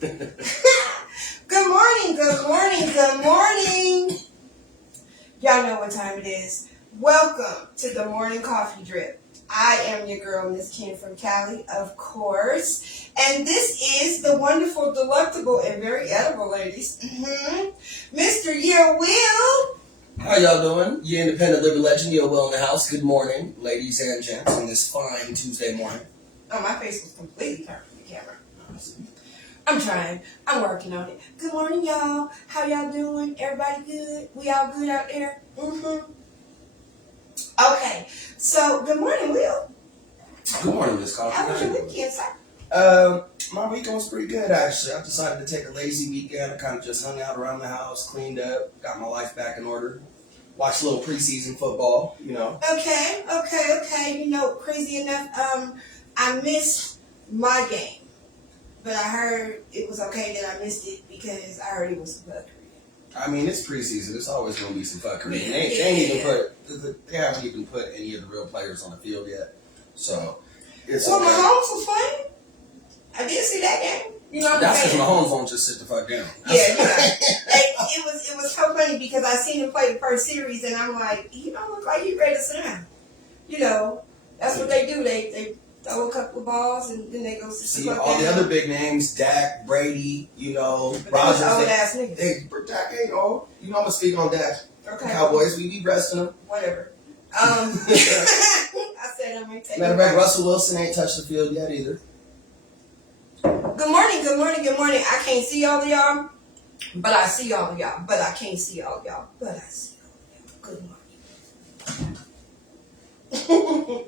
Good morning, good morning, good morning. Y'all know what time it is. Welcome to the morning coffee drip. I am your girl, Miss Kim from Cali, of course. And this is the wonderful, delectable, and very edible, ladies. Mr. Year Will. How y'all doing? Your independent living legend, Yo Will in the house. Good morning, ladies and gents, on this fine Tuesday morning. Oh, my face was completely turned from the camera. I'm trying. I'm working on it. Good morning, y'all. How y'all doing? Everybody good? We all good out there? Okay. So, good morning, Will. Good morning, Miss Koffy. How was your weekend, sir? My weekend was pretty good, actually. I decided to take a lazy weekend. I kind of just hung out around the house, cleaned up, got my life back in order. Watched a little preseason football, you know. Okay. You know, crazy enough, I missed my game. But I heard it was okay that I missed it because I heard it was some fuckery. I mean, it's preseason. It's always going to be some fuckery. They haven't even put any of the real players on the field yet. So, it's well, okay. Mahomes was playing. I did see that game. You know what I'm saying? That's because Mahomes won't just sit the fuck down. Yeah. It was so funny because I seen him play the first series and I'm like, he don't look like he's ready to sit down. You know, that's what they do. They throw a couple of balls and then they go sit the fuck all down. the other big names, Dak, Brady, you know, but Rodgers. Old ass niggas. Dak ain't old. You know, I'm going to speak on Dak. Okay. Cowboys, we be resting them. Whatever. I said I'm going to take Matter of fact, Russell Wilson ain't touched the field yet either. Good morning. I can't see all of y'all, but I see all of y'all. But I can't see all of y'all, but I see all of y'all. Good morning.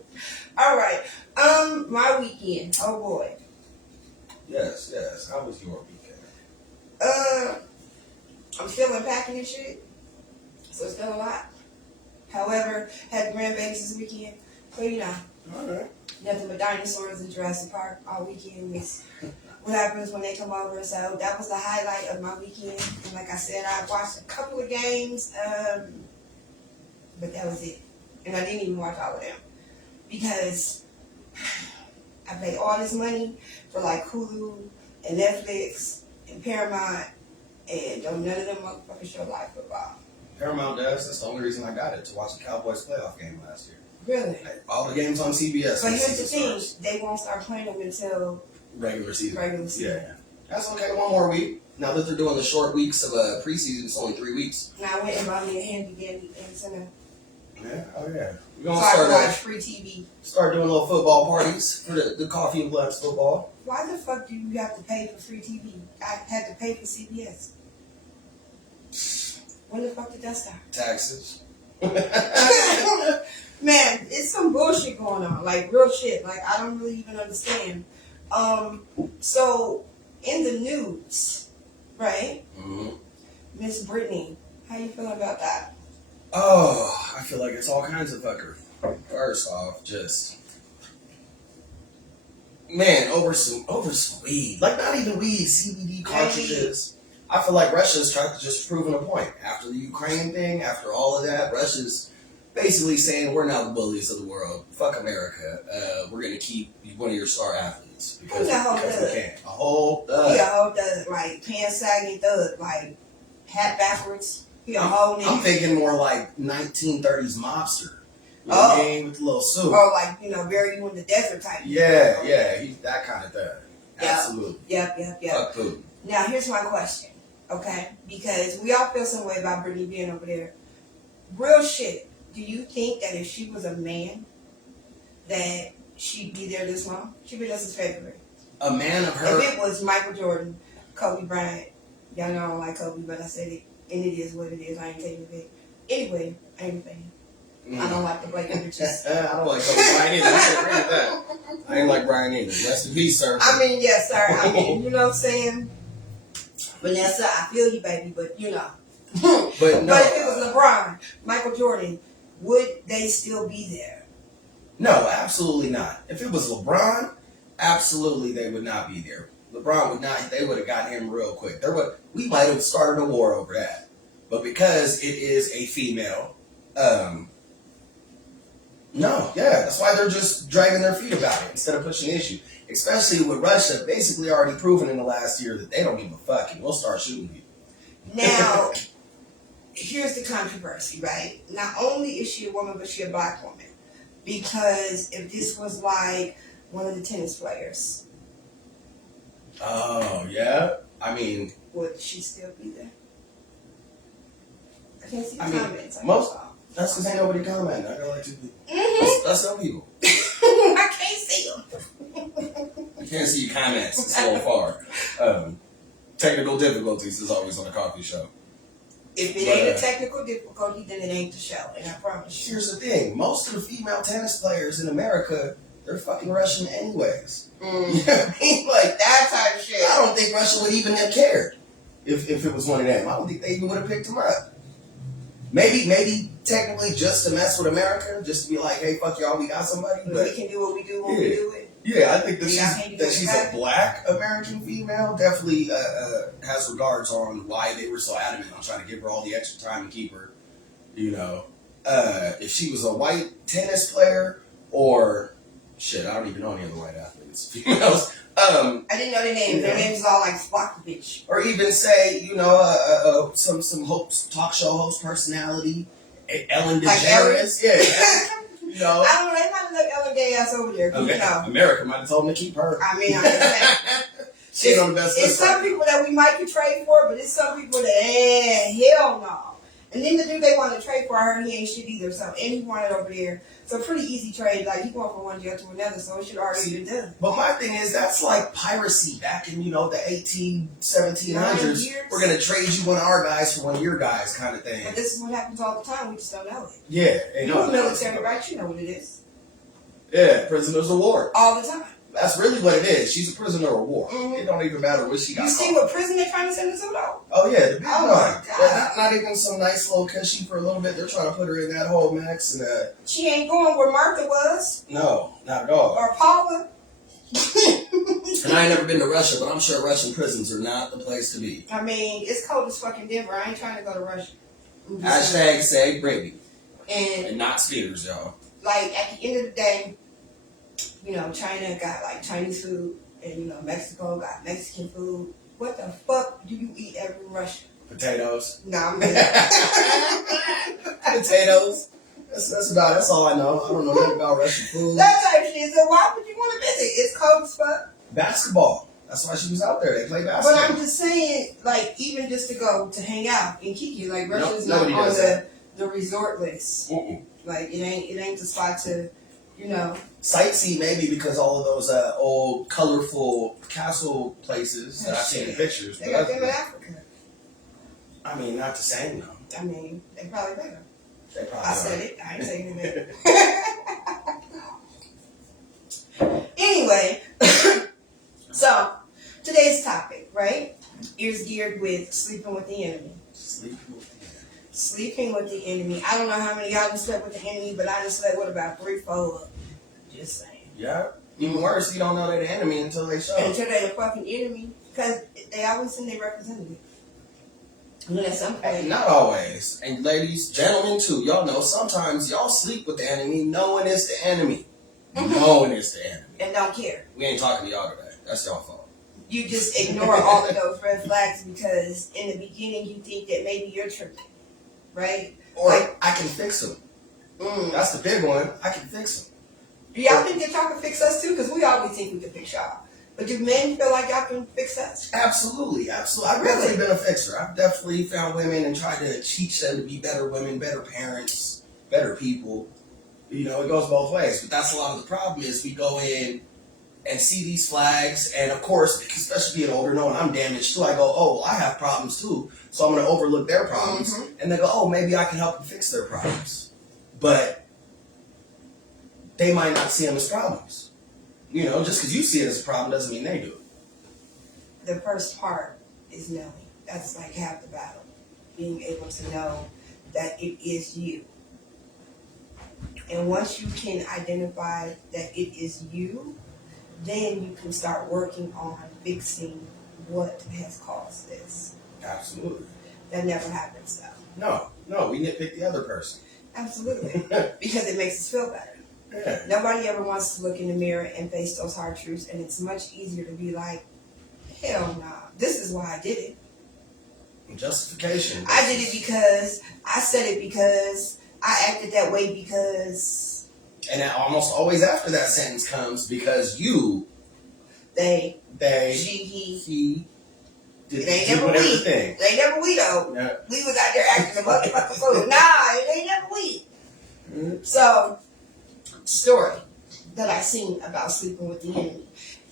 All right. My weekend. Oh boy. Yes. How was your weekend? I'm still unpacking and shit, so it's still a lot. However, had grandbabies this weekend, so you know. All right. Nothing but dinosaurs in Jurassic Park all weekend is what happens when they come over. So that was the highlight of my weekend. And like I said, I watched a couple of games, but that was it. And I didn't even watch all of them because I paid all this money for like Hulu and Netflix and Paramount, and none of them motherfuckers show live football. Paramount does. That's the only reason I got it, to watch the Cowboys playoff game last year. Really? All the games on CBS. But here's the thing, they won't start playing them until regular season. Yeah. That's okay, one more week. Now that they're doing the short weeks of preseason, it's only 3 weeks. Now I went and bought me a handy and center. Yeah, oh yeah. We're So gonna I can watch free TV. Start doing little football parties for the Coffee and Blunts football. Why the fuck do you have to pay for free TV? I had to pay for CBS. When the fuck did that start? Taxes. Man, it's some bullshit going on. Like, real shit. Like, I don't really even understand. So, in the news, right? Miss Brittany, how you feeling about that? Oh, I feel like it's all kinds of fuckery. First off, just... Man, over some weed. Like, not even weed, CBD cartridges. I feel like Russia's tried to just prove a point. After the Ukraine thing, after all of that, Russia's basically saying we're not the bullies of the world. Fuck America. We're going to keep one of your star athletes. Because we can. A whole thug. Yeah, a whole thug. Like, pants sagging thug. Like, hat backwards. He a whole nigga. I'm thinking more like 1930s mobster. You know what I mean? With the little suit. Or like, you know, bury you in the desert type. Yeah. He's that kind of thug. Absolutely. Yep. Fuck Putin. Now, here's my question. Okay? Because we all feel some way about Brittany being over there. Real shit. Do you think that if she was a man, that she'd be there this long? She'd be there since February. A man of her... If it was Michael Jordan, Kobe Bryant, y'all know I don't like Kobe, but I said it, and it is what it is. I ain't taking it. Anyway, I ain't a fan. I don't like the black bitches. I don't like Kobe Bryant either. I agree with that. I ain't like Brian either. Rest in peace, sir. I mean, yes, sir. I mean, you know what I'm saying? Vanessa, I feel you, baby, but you know. But no. But if it was LeBron, Michael Jordan, would they still be there? No, absolutely not. If it was LeBron, absolutely they would not be there. LeBron would not. They would have gotten him real quick. We might have started a war over that. But because it is a female, No, yeah, that's why they're just dragging their feet about it instead of pushing the issue. Especially with Russia basically already proven in the last year that they don't give a fuck and we'll start shooting people. Now, here's the controversy, right? Not only is she a woman, but she a black woman. Because if this was like one of the tennis players, oh, yeah? I mean... would she still be there? I can't see the comments. That's because ain't nobody commenting. I go like two people. Mm-hmm. That's some people. I can't see them. I can't see your comments. It's so far. Technical difficulties is always on a coffee show. If it ain't a technical difficulty, then it ain't the show. And I promise you. Here's the thing. Most of the female tennis players in America, they're fucking Russian anyways. You know what I mean? Like, that type of shit. I don't think Russia would even have cared if it was one of them. I don't think they even would have picked him up. Maybe technically just to mess with America, just to be like, hey, fuck y'all, we got somebody. But we can do what we do when we do it. Yeah, I think that she's a black American female. Definitely has regards on why they were so adamant on trying to give her all the extra time and keep her. You know, if she was a white tennis player or shit, I don't even know any other white athletes, females. I didn't know their names. Their names is all like Spokovich. Or even say, you know, some talk show host personality, Ellen DeGeneres. Yeah. You know. I don't know. They might have left Ellen gay ass over there. Okay. You know. America might have told them to keep her. I mean, I'm just saying. She ain't on the best list. It's some people that we might could trade for, but it's some people that, hell no. And then the dude they want to trade for, I heard he ain't shit either. So, and he wanted over there. So, pretty easy trade. Like, you going from one jail to another, so it should already be done. But my thing is, that's like piracy back in, you know, the 1700s. We're going to trade you one of our guys for one of your guys kind of thing. But this is what happens all the time. We just don't know it. Yeah. You're military, right? You know what it is. Yeah, prisoners of war. All the time. That's really what it is. She's a prisoner of war. Mm-hmm. It don't even matter what she got. You see what prison they're trying to send us to, though? Oh, yeah, the big one. My God. Not even some nice little cushy for a little bit. They're trying to put her in that whole max. And, she ain't going where Martha was. No, not at all. Or Paula. And I ain't never been to Russia, but I'm sure Russian prisons are not the place to be. I mean, it's cold as fucking Denver. I ain't trying to go to Russia. Hashtag say Brady. And not spears, y'all. Like, at the end of the day, you know, China got like Chinese food, and you know, Mexico got Mexican food. What the fuck do you eat every Russia? Potatoes. Nah, man. Potatoes. That's all I know. I don't know nothing about Russian food. That type of shit. So why would you want to visit? It's cold as fuck. Basketball. That's why she was out there. They play basketball. But I'm just saying, like, even just to go to hang out and Kiki, like Russia's not nobody on does the resort list. Mm-mm. Like it ain't the spot to, you know. Sightsee maybe because all of those old colorful castle places that I've seen in pictures. They got them in Africa. I mean, not the same though. I mean, they probably better. They probably I said it. I ain't saying it. Anyway, so today's topic, right, is geared with sleeping with the enemy. Sleeping with the enemy. I don't know how many of y'all done slept with the enemy, but I just slept with about 3-4. Just saying. Yeah. Even worse, you don't know they're the enemy until they show. Until they're the fucking enemy, because they always send their representative. And then at some point. Not always. And ladies, gentlemen too, y'all know sometimes y'all sleep with the enemy knowing it's the enemy. Mm-hmm. Knowing it's the enemy. And don't care. We ain't talking to y'all today. That's y'all fault. You just ignore all of those red flags because in the beginning you think that maybe you're tripping. Right? Or like, I can fix them. That's the big one. I can fix them. Do y'all think that y'all can fix us too? Because we always think we can fix y'all. But do men feel like y'all can fix us? Absolutely. Absolutely. I've definitely been a fixer. I've definitely found women and tried to teach them to be better women, better parents, better people. You know, it goes both ways. But that's a lot of the problem is we go in and see these flags. And of course, especially being older, knowing I'm damaged too, I go, oh, well, I have problems too. So I'm going to overlook their problems. Mm-hmm. And they go, oh, maybe I can help them fix their problems. But they might not see them as problems. You know, just because you see it as a problem doesn't mean they do it. The first part is knowing. That's like half the battle. Being able to know that it is you. And once you can identify that it is you, then you can start working on fixing what has caused this. Absolutely. That never happens though. No, we nitpick the other person. Absolutely. Because it makes us feel better. Yeah. Nobody ever wants to look in the mirror and face those hard truths, and it's much easier to be like, hell nah, this is why I did it. Justification. I did it because, I said it because, I acted that way because. And that almost always after that sentence comes because you, They, she, he. did, It ain't did never whatever we. thing. It ain't never we though. Yeah. We was out there acting a motherfucking fool. Nah, it ain't never we. Mm-hmm. So, story that I seen about sleeping with the enemy.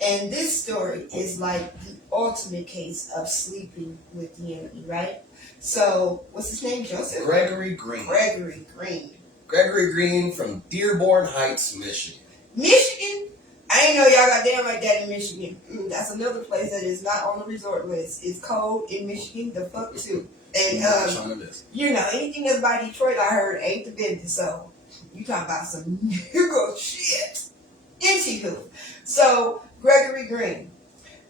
And this story is like the ultimate case of sleeping with the enemy, right? So, what's his name? Joseph? Gregory Green. Gregory Green. Gregory Green from Dearborn Heights, Michigan. Michigan? I ain't know y'all got damn like that in Michigan. That's another place that is not on the resort list. It's cold in Michigan, the fuck too. And, you know, anything that's by Detroit, I heard, ain't the business. So, you talking about some nigga shit. Anywho, so Gregory Green.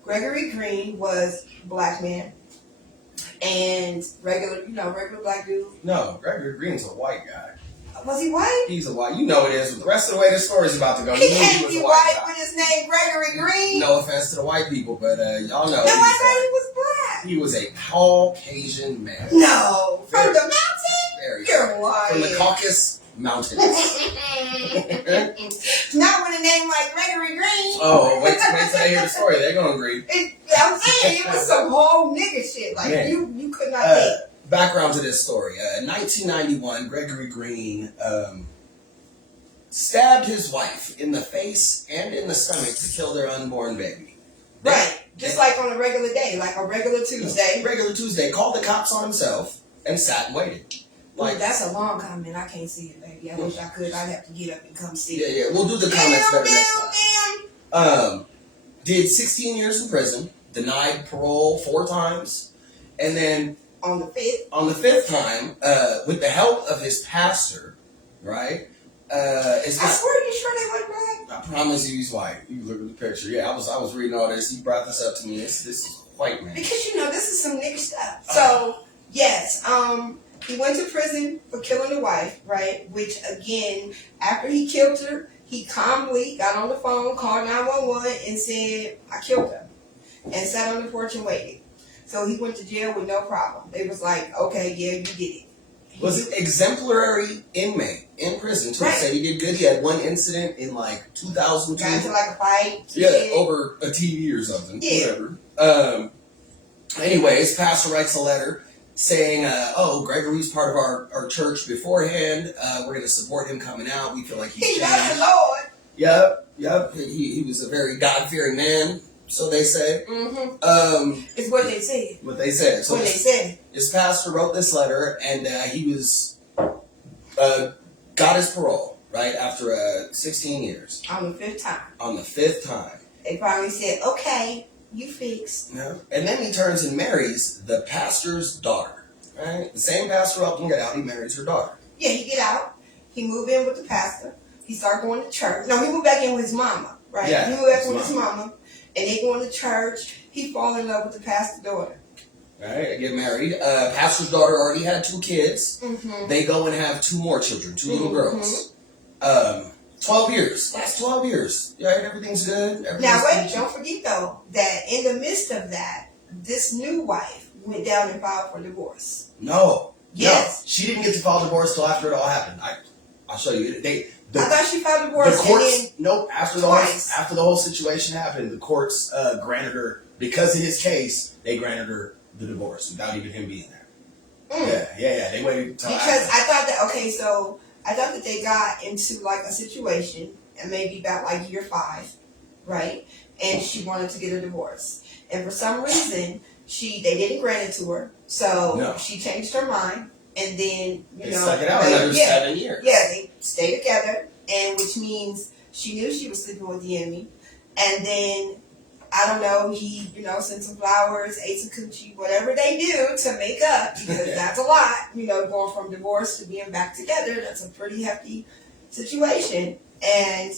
Gregory Green was a black man and regular black dude. No, Gregory Green's a white guy. Was he white? He's a white. You know it is. With the rest of the way this story's about to go, He you knew can't was be a white guy. with his name Gregory Green. No offense to the white people, but y'all know. No, I thought he was black. He was a Caucasian man. No, from Very- the mountain. Very You're lying. from the Caucasus Mountains. Not with a name like Gregory Green. Oh, wait till they hear the story. They're gonna agree. I'm saying it was some whole nigga shit. Like Man. you could not think. Background to this story. In 1991, Gregory Green stabbed his wife in the face and in the stomach to kill their unborn baby. Right. Just like on a regular day, like a regular Tuesday. Regular Tuesday. Called the cops on himself and sat and waited. Like that's a long comment. I can't see it, baby. I wish I could. I'd have to get up and come see it. Yeah. We'll do the comments better next time. Did 16 years in prison. Denied parole 4 times. And then On the 5th? On the 5th time, with the help of his pastor, right? I swear, you sure they went black? I promise you he's white. You look at the picture. Yeah, I was reading all this. He brought this up to me. This is white man. Because this is some nigga stuff. So yes, he went to prison for killing the wife, right? Which again, after he killed her, he calmly got on the phone, called 911, and said, "I killed her," and sat on the porch and waited. So he went to jail with no problem. They was like, "Okay, yeah, you did it." Was an exemplary inmate in prison to Right. say he did good. He had one incident in like 2002. Got into like a fight. Yeah, shit. over a TV or something. Yeah. Whatever. Anyways, pastor writes a letter saying, Gregory's part of our church beforehand. We're going to support him coming out. We feel like he's He loves changed. the Lord. Yep. He was a very God-fearing man, so they say. Mm-hmm. It's what they said. What they said. So What they said. his pastor wrote this letter, and he was got his parole, right, after 16 years. On the 5th time. On the 5th time. They probably said, "Okay, you fixed." No. And then he turns and marries the pastor's daughter. Right? The same pastor helped him get out. He marries her daughter. Yeah, he get out. He moved in with the pastor. He started going to church. No, he moved back in with his mama, right? Yeah, he moved back his with his mama. And they going to church. He fall in love with the pastor's daughter. Right? They get married. Pastor's daughter already had 2 kids. Mm-hmm. They go and have 2 more children, 2 little girls. 12 years. That's 12 years. Yeah, everything's good. Now, wait, don't forget, though, that in the midst of that, this new wife went down and filed for divorce. No. Yes. No. She didn't get to file divorce till after it all happened. I'll show you. I thought she filed divorce. The courts, and then nope. After the whole situation happened, the courts granted her, because of his case, they granted her the divorce without even him being there. Yeah. They waited until because after. I thought that they got into like a situation, and maybe about like year 5, right? And she wanted to get a divorce, and for some reason they didn't grant it to her, so she changed her mind, and then They stuck it out another 7 years. Yeah, they stayed together, and which means she knew she was sleeping with the enemy, and then I don't know, he, sent some flowers, ate some coochie, whatever they do to make up, because that's a lot, going from divorce to being back together. That's a pretty hefty situation. And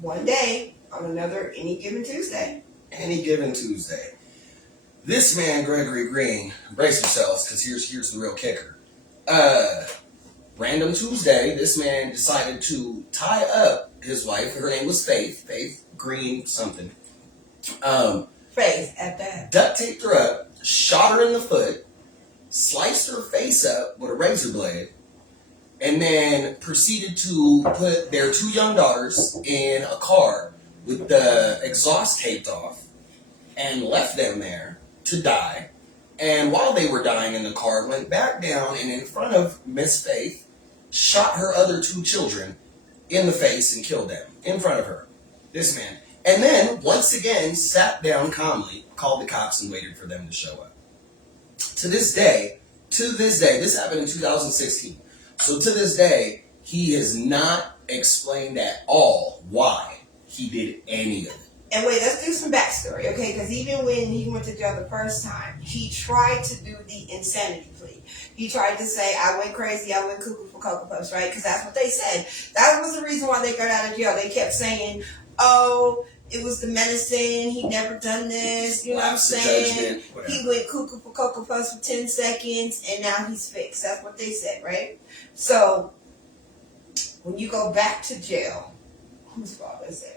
one day, on any given Tuesday, this man, Gregory Green, brace yourselves, because here's the real kicker. Random Tuesday, this man decided to tie up his wife. Her name was Faith Green something. Faith at that. Duct taped her up, shot her in the foot, sliced her face up with a razor blade, and then proceeded to put their 2 young daughters in a car with the exhaust taped off and left them there to die. And while they were dying in the car, went back down and in front of Miss Faith, shot her other 2 children in the face and killed them in front of her. This man. And then, once again, sat down calmly, called the cops, and waited for them to show up. To this day, this happened in 2016. So to this day, he has not explained at all why he did any of it. And wait, let's do some backstory, okay? Because even when he went to jail the first time, he tried to do the insanity plea. He tried to say, I went crazy, I went cuckoo for Cocoa Puffs, right? Because that's what they said. That was the reason why they got out of jail. They kept saying, oh, it was the medicine, he never done this, you know what I'm saying? He went cuckoo for Cocoa Puffs for 10 seconds, and now he's fixed. That's what they said, right? So, when you go back to jail, whose fault is it?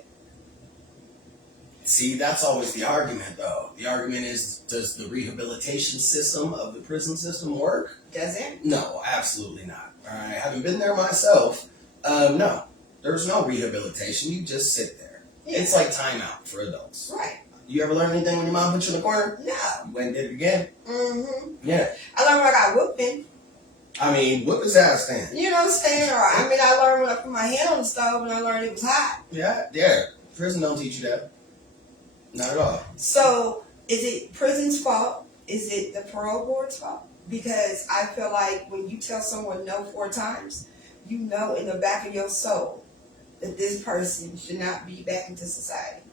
See, that's always the argument, though. The argument is, does the rehabilitation system of the prison system work? Does it? No, absolutely not. All right, having been there myself, no. There's no rehabilitation. You just sit there. Yeah. It's like timeout for adults. Right. You ever learn anything when your mom put you in the corner? No. You went and did it again? Mm-hmm. Yeah. I learned when I got whooping. I mean, whoop his ass then. You know what I'm saying? Or, I mean, I learned when I put my hand on the stove and I learned it was hot. Yeah. Prison don't teach you that. Not at all. So, is it prison's fault? Is it the parole board's fault? Because I feel like when you tell someone no 4 times, you know in the back of your soul that this person should not be back into society.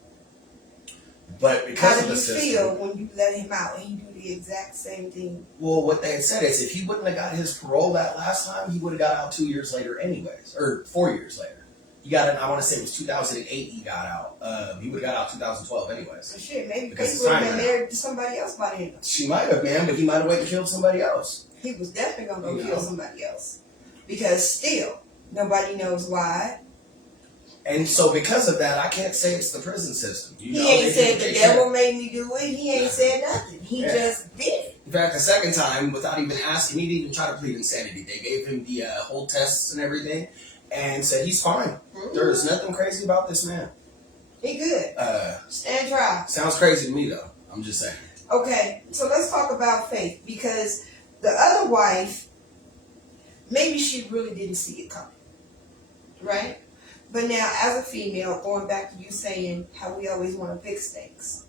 But because how do of the you system, feel when you let him out and he do the exact same thing? Well, what they had said is if he wouldn't have got his parole that last time, he would have got out 2 years later anyways, or 4 years later. He got it, I want to say it was 2008 he got out. He would have got out 2012 anyways. So shit, maybe because he would have been married to somebody else by then. She might have been, but he might have went and killed somebody else. He was definitely going to go kill somebody else. Because still, nobody knows why. And so because of that, I can't say it's the prison system. He ain't said the devil made me do it. He ain't said nothing. He just did it. In fact, the second time, without even asking, he didn't even try to plead insanity. They gave him the whole tests and everything and said he's fine. Mm-hmm. There is nothing crazy about this man. He good. Stand trial. Sounds crazy to me, though. I'm just saying. Okay, so let's talk about Faith. Because the other wife, maybe she really didn't see it coming. Right? But now, as a female, going back to you saying how we always want to fix things.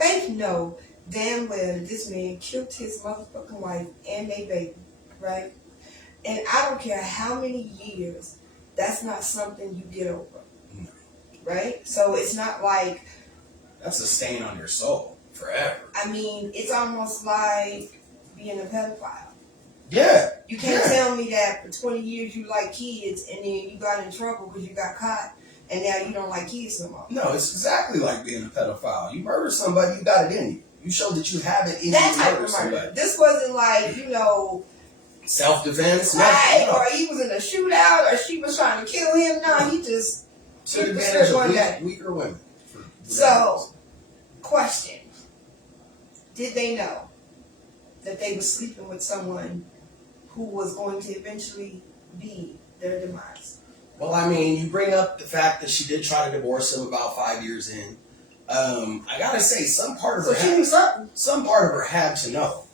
Faith know damn well that this man killed his motherfucking wife and their baby, right? And I don't care how many years, that's not something you get over, right? So it's not like... That's a stain on your soul forever. I mean, it's almost like being a pedophile. Yeah. You can't tell me that for 20 years you like kids and then you got in trouble because you got caught and now you don't like kids no more. No, it's exactly like being a pedophile. You murder somebody, you got it in you. You show that you have it in you that to type murder of somebody. murder. This wasn't like, self-defense. Right, or he was in a shootout or she was trying to kill him. No, he just took advantage of weaker women. So, question. Did they know that they were sleeping with someone who was going to eventually be their demise? Well, I mean, you bring up the fact that she did try to divorce him about 5 years in. I gotta say, some part of her had to know.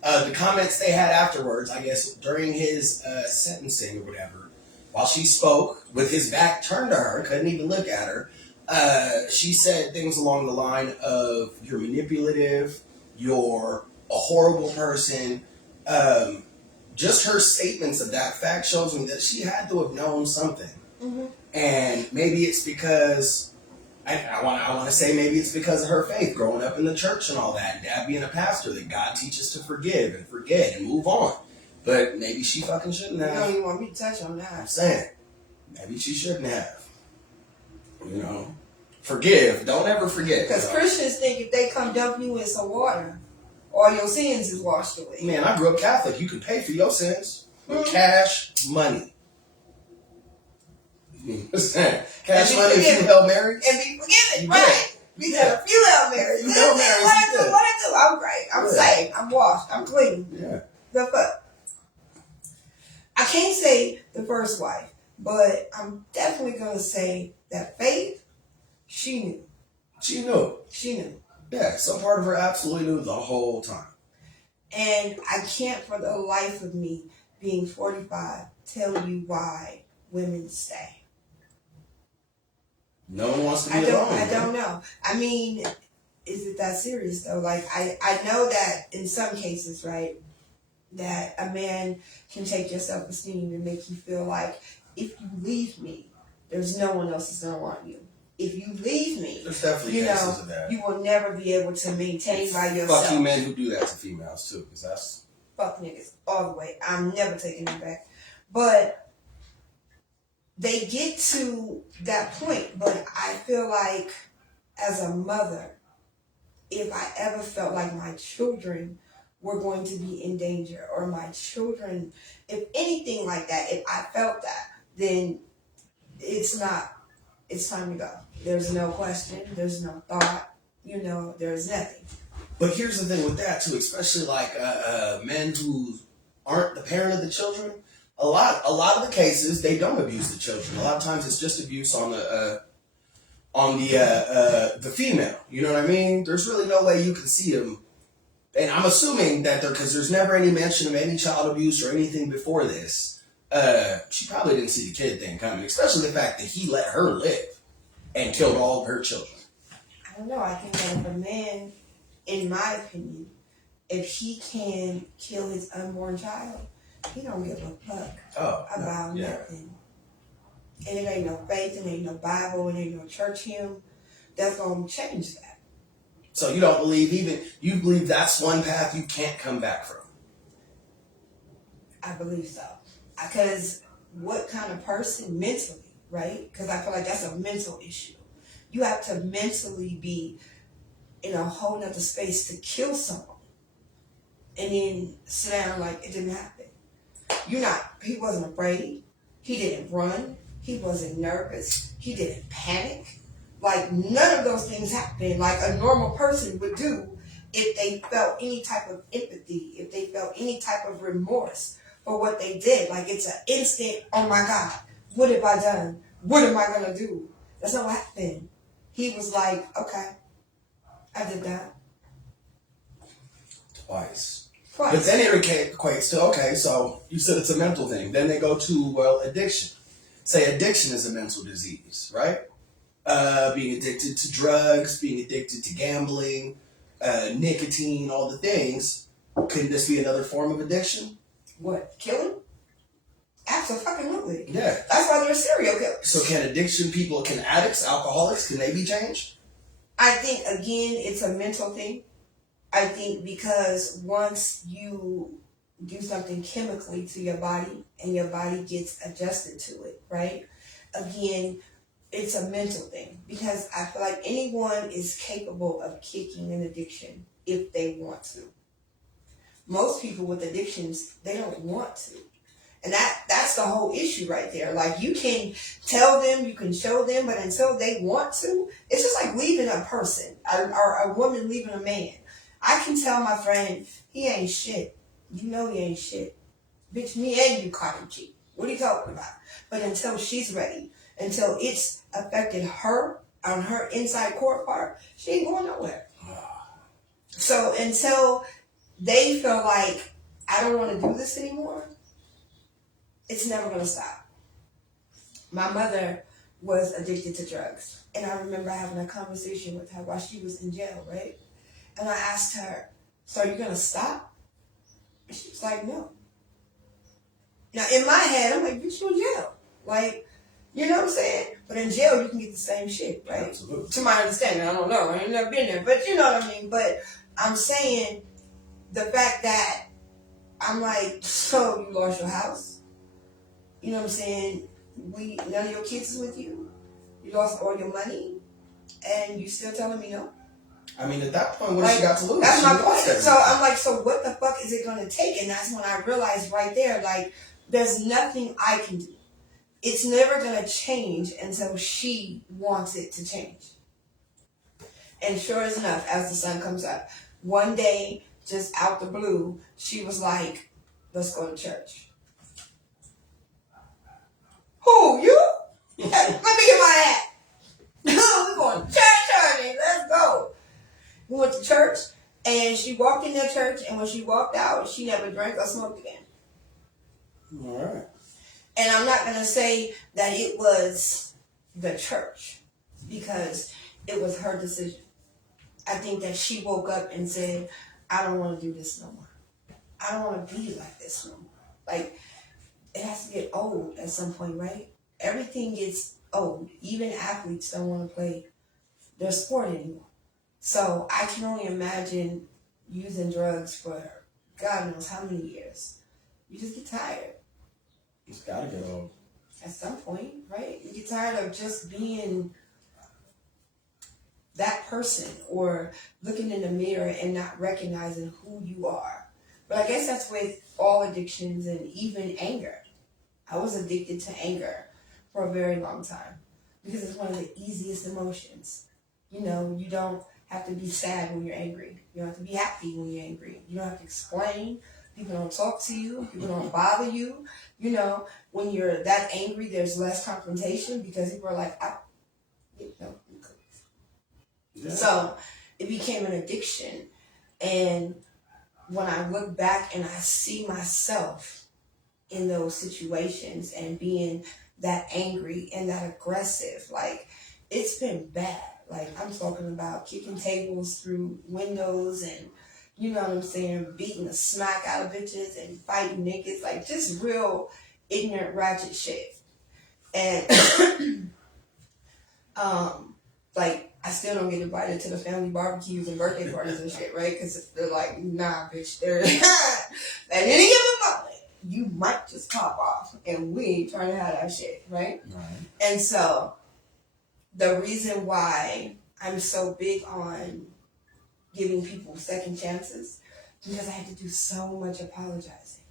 The comments they had afterwards, I guess, during his sentencing or whatever, while she spoke with his back turned to her, couldn't even look at her. She said things along the line of, "You're manipulative. You're a horrible person." Just her statements of that fact shows me that she had to have known something. Mm-hmm. And maybe it's because, I want to say maybe it's because of her faith, growing up in the church and all that, and Dad being a pastor, that God teaches to forgive and forget and move on. But maybe she fucking shouldn't have. You don't even want me to touch on that. I'm saying, maybe she shouldn't have. Forgive. Don't ever forget. Because Christians think if they come dump you in some water, all your sins is washed away. Man, I grew up Catholic. You can pay for your sins. with cash money. Cash money if you Hail Marys. And be forgiven, right? We got a few Hail Marys. You Hail Marys. What I do? I'm great. I'm saved. I'm washed. I'm clean. Yeah. The fuck? I can't say the first wife, but I'm definitely gonna say that Faith, she knew. She knew. She knew. Yeah, some part of her absolutely knew the whole time. And I can't for the life of me, being 45, tell you why women stay. No one wants to be alone. I don't know. I mean, is it that serious though? Like I know that in some cases, right, that a man can take your self-esteem and make you feel like if you leave me, there's no one else that's gonna want you. If you leave me, there's definitely cases of that. You will never be able to maintain by yourself. Fuck you men who do that to females too, because that's fuck niggas all the way. I'm never taking it back. But they get to that point, but I feel like as a mother, if I ever felt like my children were going to be in danger or my children, if anything like that, if I felt that, then it's time to go. There's no question. There's no thought. There's nothing. But here's the thing with that too, especially like men who aren't the parent of the children. A lot of the cases they don't abuse the children. A lot of times it's just abuse on the female. You know what I mean? There's really no way you can see them. And I'm assuming that because there's never any mention of any child abuse or anything before this. She probably didn't see the kid thing coming, especially the fact that he let her live and killed all of her children. I don't know. I think that if a man, in my opinion, if he can kill his unborn child, he don't give a fuck about nothing. And it ain't no faith, it ain't no Bible, it ain't no church hymn that's going to change that. So you don't believe you believe that's one path you can't come back from? I believe so. Because what kind of person mentally, right? Because I feel like that's a mental issue. You have to mentally be in a whole nother space to kill someone and then sit down like it didn't happen. He wasn't afraid. He didn't run. He wasn't nervous. He didn't panic. Like none of those things happened like a normal person would do if they felt any type of empathy, if they felt any type of remorse for what they did. Like it's an instant, oh my God, what have I done? What am I going to do? That's not what happened. He was like, okay, I did that. Twice. But then it equates to, okay, so you said it's a mental thing. Then they go to, well, addiction. Say addiction is a mental disease, right? Being addicted to drugs, being addicted to gambling, nicotine, all the things. Couldn't this be another form of addiction? What? Killing? Absolutely. Yeah. That's why they're serial killers. So can addicts, alcoholics, can they be changed? I think, again, it's a mental thing. I think because once you do something chemically to your body and your body gets adjusted to it, right? Again, it's a mental thing because I feel like anyone is capable of kicking an addiction if they want to. Most people with addictions, they don't want to. And that's the whole issue right there. Like you can tell them, you can show them, but until they want to, it's just like leaving a person or a woman leaving a man. I can tell my friend, he ain't shit. You know he ain't shit. Bitch, me and you caught him cheat. What are you talking about? But until she's ready, until it's affected her on her inside core part, she ain't going nowhere. So until they feel like, I don't want to do this anymore, it's never going to stop. My mother was addicted to drugs. And I remember having a conversation with her while she was in jail, right? And I asked her, so are you going to stop? And she was like, no. Now, in my head, I'm like, bitch, you in jail. Like, you know what I'm saying? But in jail, you can get the same shit, right? Absolutely. To my understanding. I don't know. I ain't never been there. But you know what I mean? But I'm saying the fact that I'm like, so you lost your house? You know what I'm saying? None of your kids is with you? You lost all your money? And you still telling me no? I mean, at that point, what has she got to lose? That's my point. So I'm like, so what the fuck is it going to take? And that's when I realized right there, like, there's nothing I can do. It's never going to change until she wants it to change. And sure as enough, as the sun comes up, one day, just out the blue, she was like, let's go to church. Who, you? Let me get my hat. We're going to church, honey. Let's go. We went to church, and she walked in that church, and when she walked out, she never drank or smoked again. All right. And I'm not going to say that it was the church, because it was her decision. I think that she woke up and said, I don't want to do this no more. I don't want to be like this no more. Like, it has to get old at some point, right? Everything gets old. Even athletes don't want to play their sport anymore. So I can only imagine using drugs for God knows how many years. You just get tired. It's got to get old. At some point, right? You get tired of just being that person, or looking in the mirror and not recognizing who you are. But I guess that's with all addictions, and even anger. I was addicted to anger for a very long time because it's one of the easiest emotions. You know, you don't have to be sad when you're angry. You don't have to be happy when you're angry. You don't have to explain. People don't talk to you. People don't bother you. You know, when you're that angry, there's less confrontation because people are like, you know. Yeah. So it became an addiction. And when I look back and I see myself in those situations and being that angry and that aggressive, like, it's been bad. Like, I'm talking about kicking tables through windows and, you know what I'm saying, beating the smack out of bitches and fighting niggas, like, just real ignorant, ratchet shit. And, like, I still don't get invited to the family barbecues and birthday parties and shit, right? Because they're like, nah, bitch, they're at any given moment, you might just pop off, and we ain't trying to have that shit, right? Right. And so, the reason why I'm so big on giving people second chances, because I had to do so much apologizing.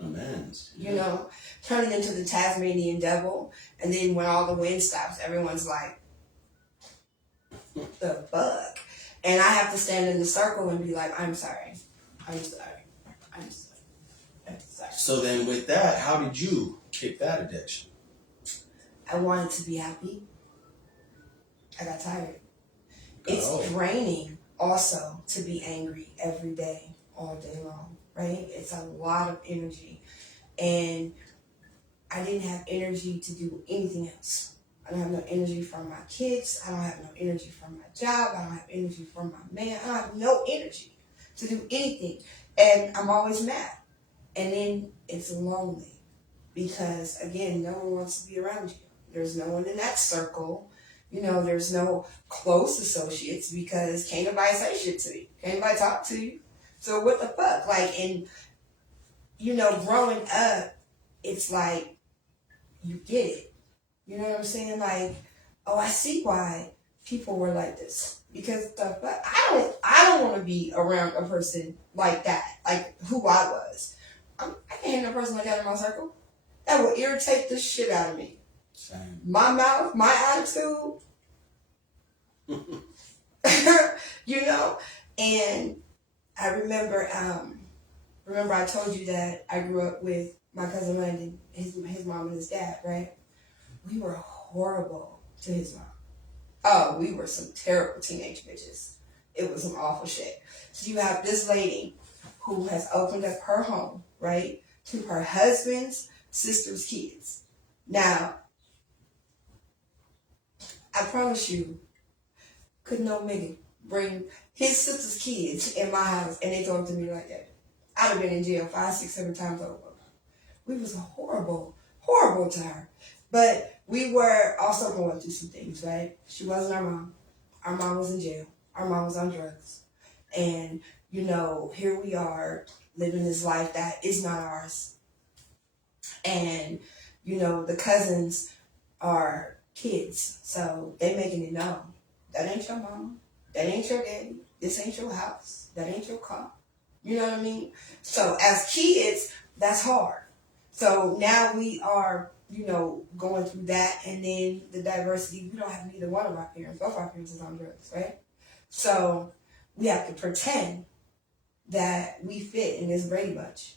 Amends. You know, turning into the Tasmanian devil, and then when all the wind stops, everyone's like, the fuck? And I have to stand in the circle and be like, I'm sorry. I'm sorry. I'm sorry. I'm sorry. So then with that, how did you kick that addiction? I wanted to be happy. I got tired. It's draining also to be angry every day, all day long, right? It's a lot of energy. And I didn't have energy to do anything else. I don't have no energy for my kids. I don't have no energy for my job. I don't have energy for my man. I don't have no energy to do anything. And I'm always mad. And then it's lonely because, again, no one wants to be around you. There's no one in that circle. You know, there's no close associates because can't nobody say shit to you. Can't nobody talk to you. So what the fuck? Like, and, you know, growing up, it's like, you get it. You know what I'm saying? Like, oh, I see why people were like this. Because the fuck, I don't want to be around a person like that, like who I was. I can't have a person like that in my circle. That will irritate the shit out of me. Same. My mouth, my attitude. You know? And I remember I told you that I grew up with my cousin Landon, his mom and his dad, right? We were horrible to his mom. Oh, we were some terrible teenage bitches. It was some awful shit. So you have this lady who has opened up her home, right, to her husband's sister's kids. Now, I promise you, could no nigga bring his sister's kids in my house and they talk to me like that. I'd have been in jail 5, 6, 7 times over. We was horrible, horrible to her. But we were also going through some things, right? She wasn't our mom. Our mom was in jail. Our mom was on drugs. And, you know, here we are living this life that is not ours. And, you know, the cousins are kids. So they making it known. That ain't your mama. That ain't your daddy. This ain't your house. That ain't your car. You know what I mean? So as kids, that's hard. So now we are, going through that, and then the diversity. We don't have neither one of our parents. Both our parents is on drugs, right? So we have to pretend that we fit in this Brady Bunch,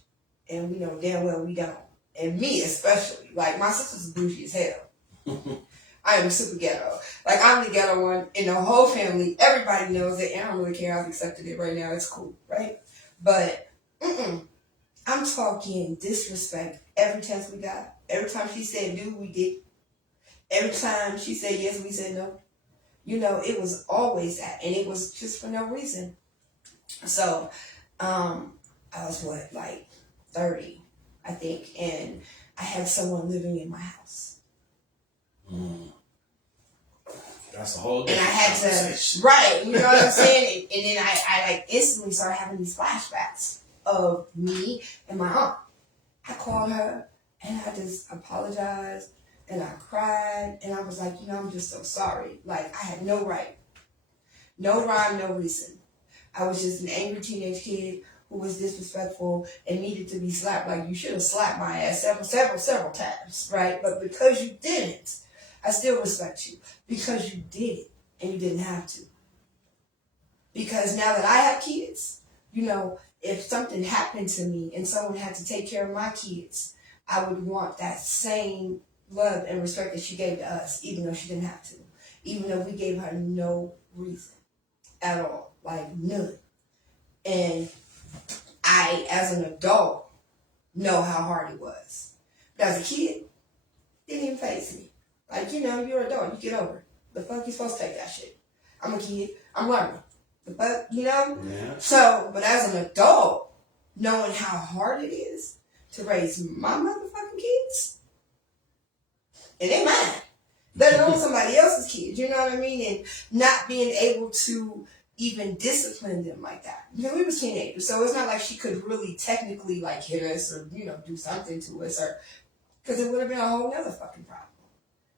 and we know damn well we don't. And me especially, like my sister's bougie as hell. I am super ghetto. Like I'm the ghetto one in the whole family. Everybody knows it, and I don't really care. I've accepted it right now. It's cool, right? But I'm talking disrespect every chance we got. Every time she said do, we did. Every time she said yes, we said no. It was always that, and it was just for no reason. So, I was like 30, I think, and I had someone living in my house. That's a whole different and I had to, right, you know what I'm saying? And then I like instantly started having these flashbacks of me and my aunt. I called her and I just apologized and I cried and I was like, I'm just so sorry. Like I had no right. No rhyme, no reason. I was just an angry teenage kid who was disrespectful and needed to be slapped. Like you should have slapped my ass several times, right? But because you didn't, I still respect you. Because you did it and you didn't have to. Because now that I have kids, if something happened to me and someone had to take care of my kids, I would want that same love and respect that she gave to us, even though she didn't have to. Even though we gave her no reason at all. Like none. And I, as an adult, know how hard it was. But as a kid, it didn't even faze me. Like, you're an adult, you get over it. The fuck you supposed to take that shit? I'm a kid, I'm learning. The fuck, Yeah. So, but as an adult, knowing how hard it is to raise my motherfucking kids, and they mine, let alone somebody else's kids, you know what I mean? And not being able to even discipline them like that. We was teenagers, so it's not like she could really technically like hit us or, do something to us, or because it would have been a whole nother fucking problem.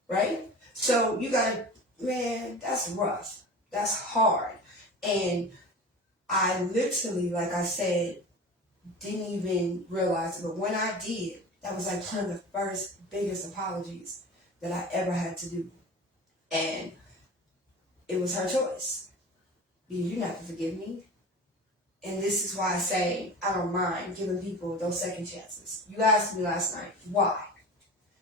Right? So you gotta, man, that's rough. That's hard. And I literally, like I said, didn't even realize it. But when I did, that was like one of the first biggest apologies that I ever had to do. And it was her choice. Because you have to forgive me. And this is why I say I don't mind giving people those second chances. You asked me last night, why?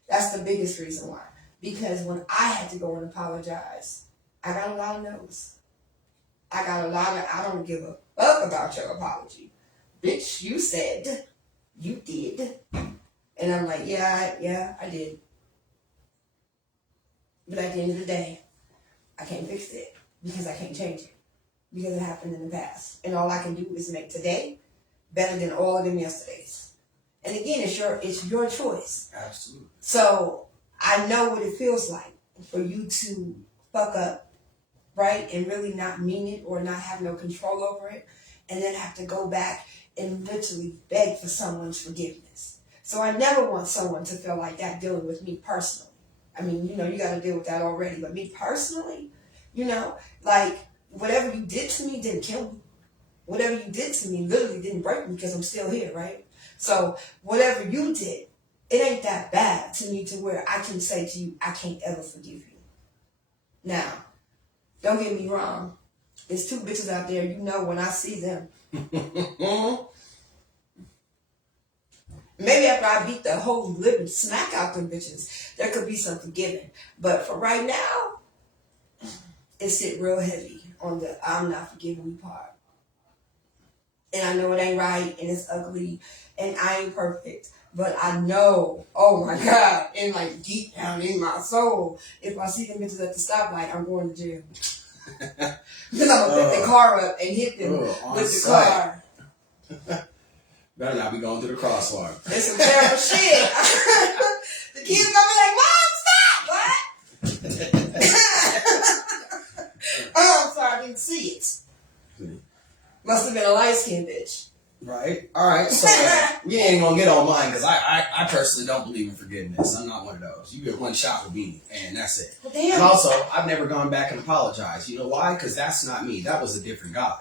That's the biggest reason why. Because when I had to go and apologize, I got a lot of no's. I got a lot of, I don't give a fuck about your apology. Bitch, you said, you did. And I'm like, yeah, I did. But at the end of the day, I can't fix it because I can't change it. Because it happened in the past. And all I can do is make today better than all of them yesterdays. And again, it's your choice. Absolutely. So I know what it feels like for you to fuck up, right? And really not mean it or not have no control over it. And then have to go back and literally beg for someone's forgiveness. So I never want someone to feel like that dealing with me personally. I mean, you got to deal with that already. But me personally, like whatever you did to me didn't kill me. Whatever you did to me literally didn't break me because I'm still here, right? So whatever you did, it ain't that bad to me to where I can say to you, I can't ever forgive you. Now, don't get me wrong. There's two bitches out there, when I see them. Maybe after I beat the whole living smack out them bitches, there could be some forgiving. But for right now, it sit real heavy on the I'm not forgiving you part. And I know it ain't right, and it's ugly, and I ain't perfect. But I know, oh my God, and like deep down in my soul, if I see them bitches at the stoplight, I'm going to jail. Because I'm going to pick the car up and hit them with the car. Better not be going through the crosswalk. It's some terrible shit. The kids going to be like, Mom, stop! What? Oh, I'm sorry, I didn't see it. Must have been a light-skinned bitch. Right. All right. So you ain't gonna get on mine because I personally don't believe in forgiveness. I'm not one of those. You get one shot with me and that's it. Well, damn. And also, I've never gone back and apologized. You know why? Because that's not me. That was a different guy.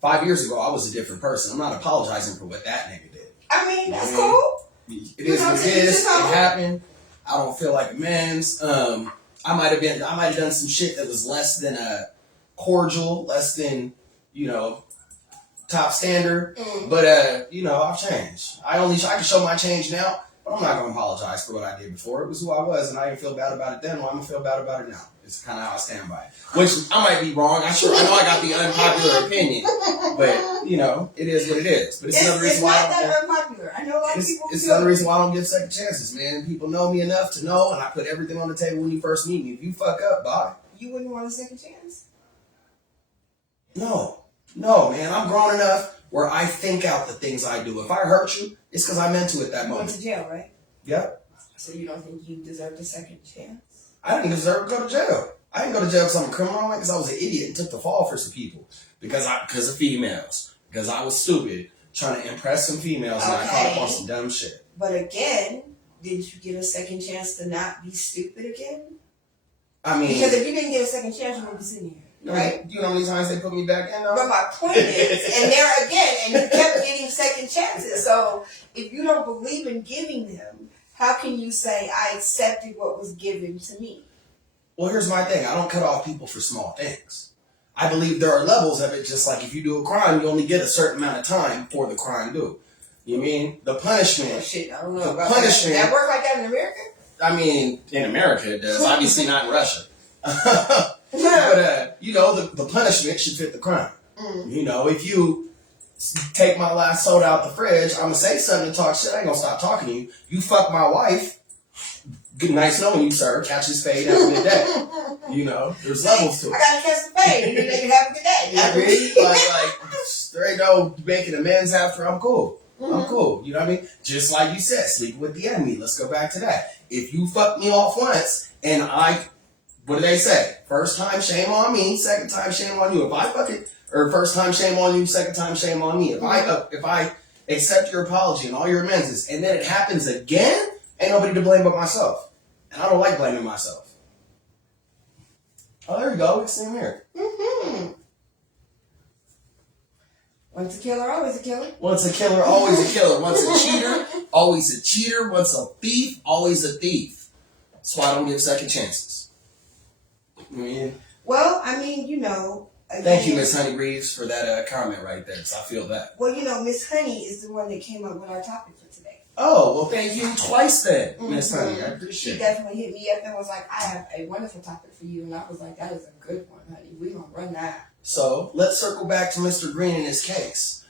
5 years ago, I was a different person. I'm not apologizing for what that nigga did. I mean, that's cool. It is what it is. It happened. I don't feel like amends. I might have done some shit that was less than cordial, less than, top standard. But I've changed. I can show my change now, but I'm not gonna apologize for what I did before. It was who I was, and I didn't feel bad about it then. Well, I'm gonna feel bad about it now. It's kind of how I stand by it. Which I might be wrong. I know I got the unpopular opinion, but it is what it is. But it's another reason why it's not that unpopular. I know a lot of people. It's another reason why I don't give second chances, man. People know me enough to know, and I put everything on the table when you first meet me. If you fuck up, bye. You wouldn't want a second chance? No, man. I'm grown enough where I think out the things I do. If I hurt you, it's because I'm into it that You moment. went to jail, right? Yep. So you don't think you deserved a second chance? I didn't deserve to go to jail. I didn't go to jail because I'm a criminal, because I was an idiot and took the fall for some people. Because of females. Because I was stupid, trying to impress some females, and I caught up on some dumb shit. But again, did you get a second chance to not be stupid again? I mean... Because if you didn't get a second chance, you wouldn't be sitting here, right? You know how many times they put me back in, though? But my point is, and there again, and you kept getting second chances. So if you don't believe in giving them, how can you say, I accepted what was given to me? Well, here's my thing. I don't cut off people for small things. I believe there are levels of it, just like if you do a crime, you only get a certain amount of time for the crime due. You mean? The punishment. Oh, shit, I don't know the about punishment. That work like that in America? I mean, in America it does. Obviously not in Russia. But, the punishment should fit the crime. If you take my last soda out the fridge, I'm going to say something and talk shit. I ain't going to stop talking to you. You fuck my wife. Good, nice knowing you, sir. Catch his fade after the day. There's levels to it. I gotta catch the fade, and then they can have a good day. You agree? Like, there ain't no making amends after. I'm cool. I'm cool. You know what I mean? Just like you said, sleeping with the enemy. Let's go back to that. If you fuck me off once, and what do they say? First time, shame on me. Second time, shame on you. If I fuck it, or first time, shame on you. Second time, shame on me. If I accept your apology and all your amends, and then it happens again, ain't nobody to blame but myself. And I don't like blaming myself. Oh, there you go. It's in here. Once a killer, always a killer. Once a killer, always a killer. Once a cheater, always a cheater. Once a thief, always a thief. That's why I don't give second chances. Well, Thank you, Miss Honey Reeves, for that comment right there, because I feel that. Well, Miss Honey is the one that came up with our topic for today. Oh, well, thank you twice then, Miss Honey. I appreciate it. She definitely hit me up and was like, I have a wonderful topic for you. And I was like, that is a good one, honey. We're going to run that. So, let's circle back to Mr. Green and his case.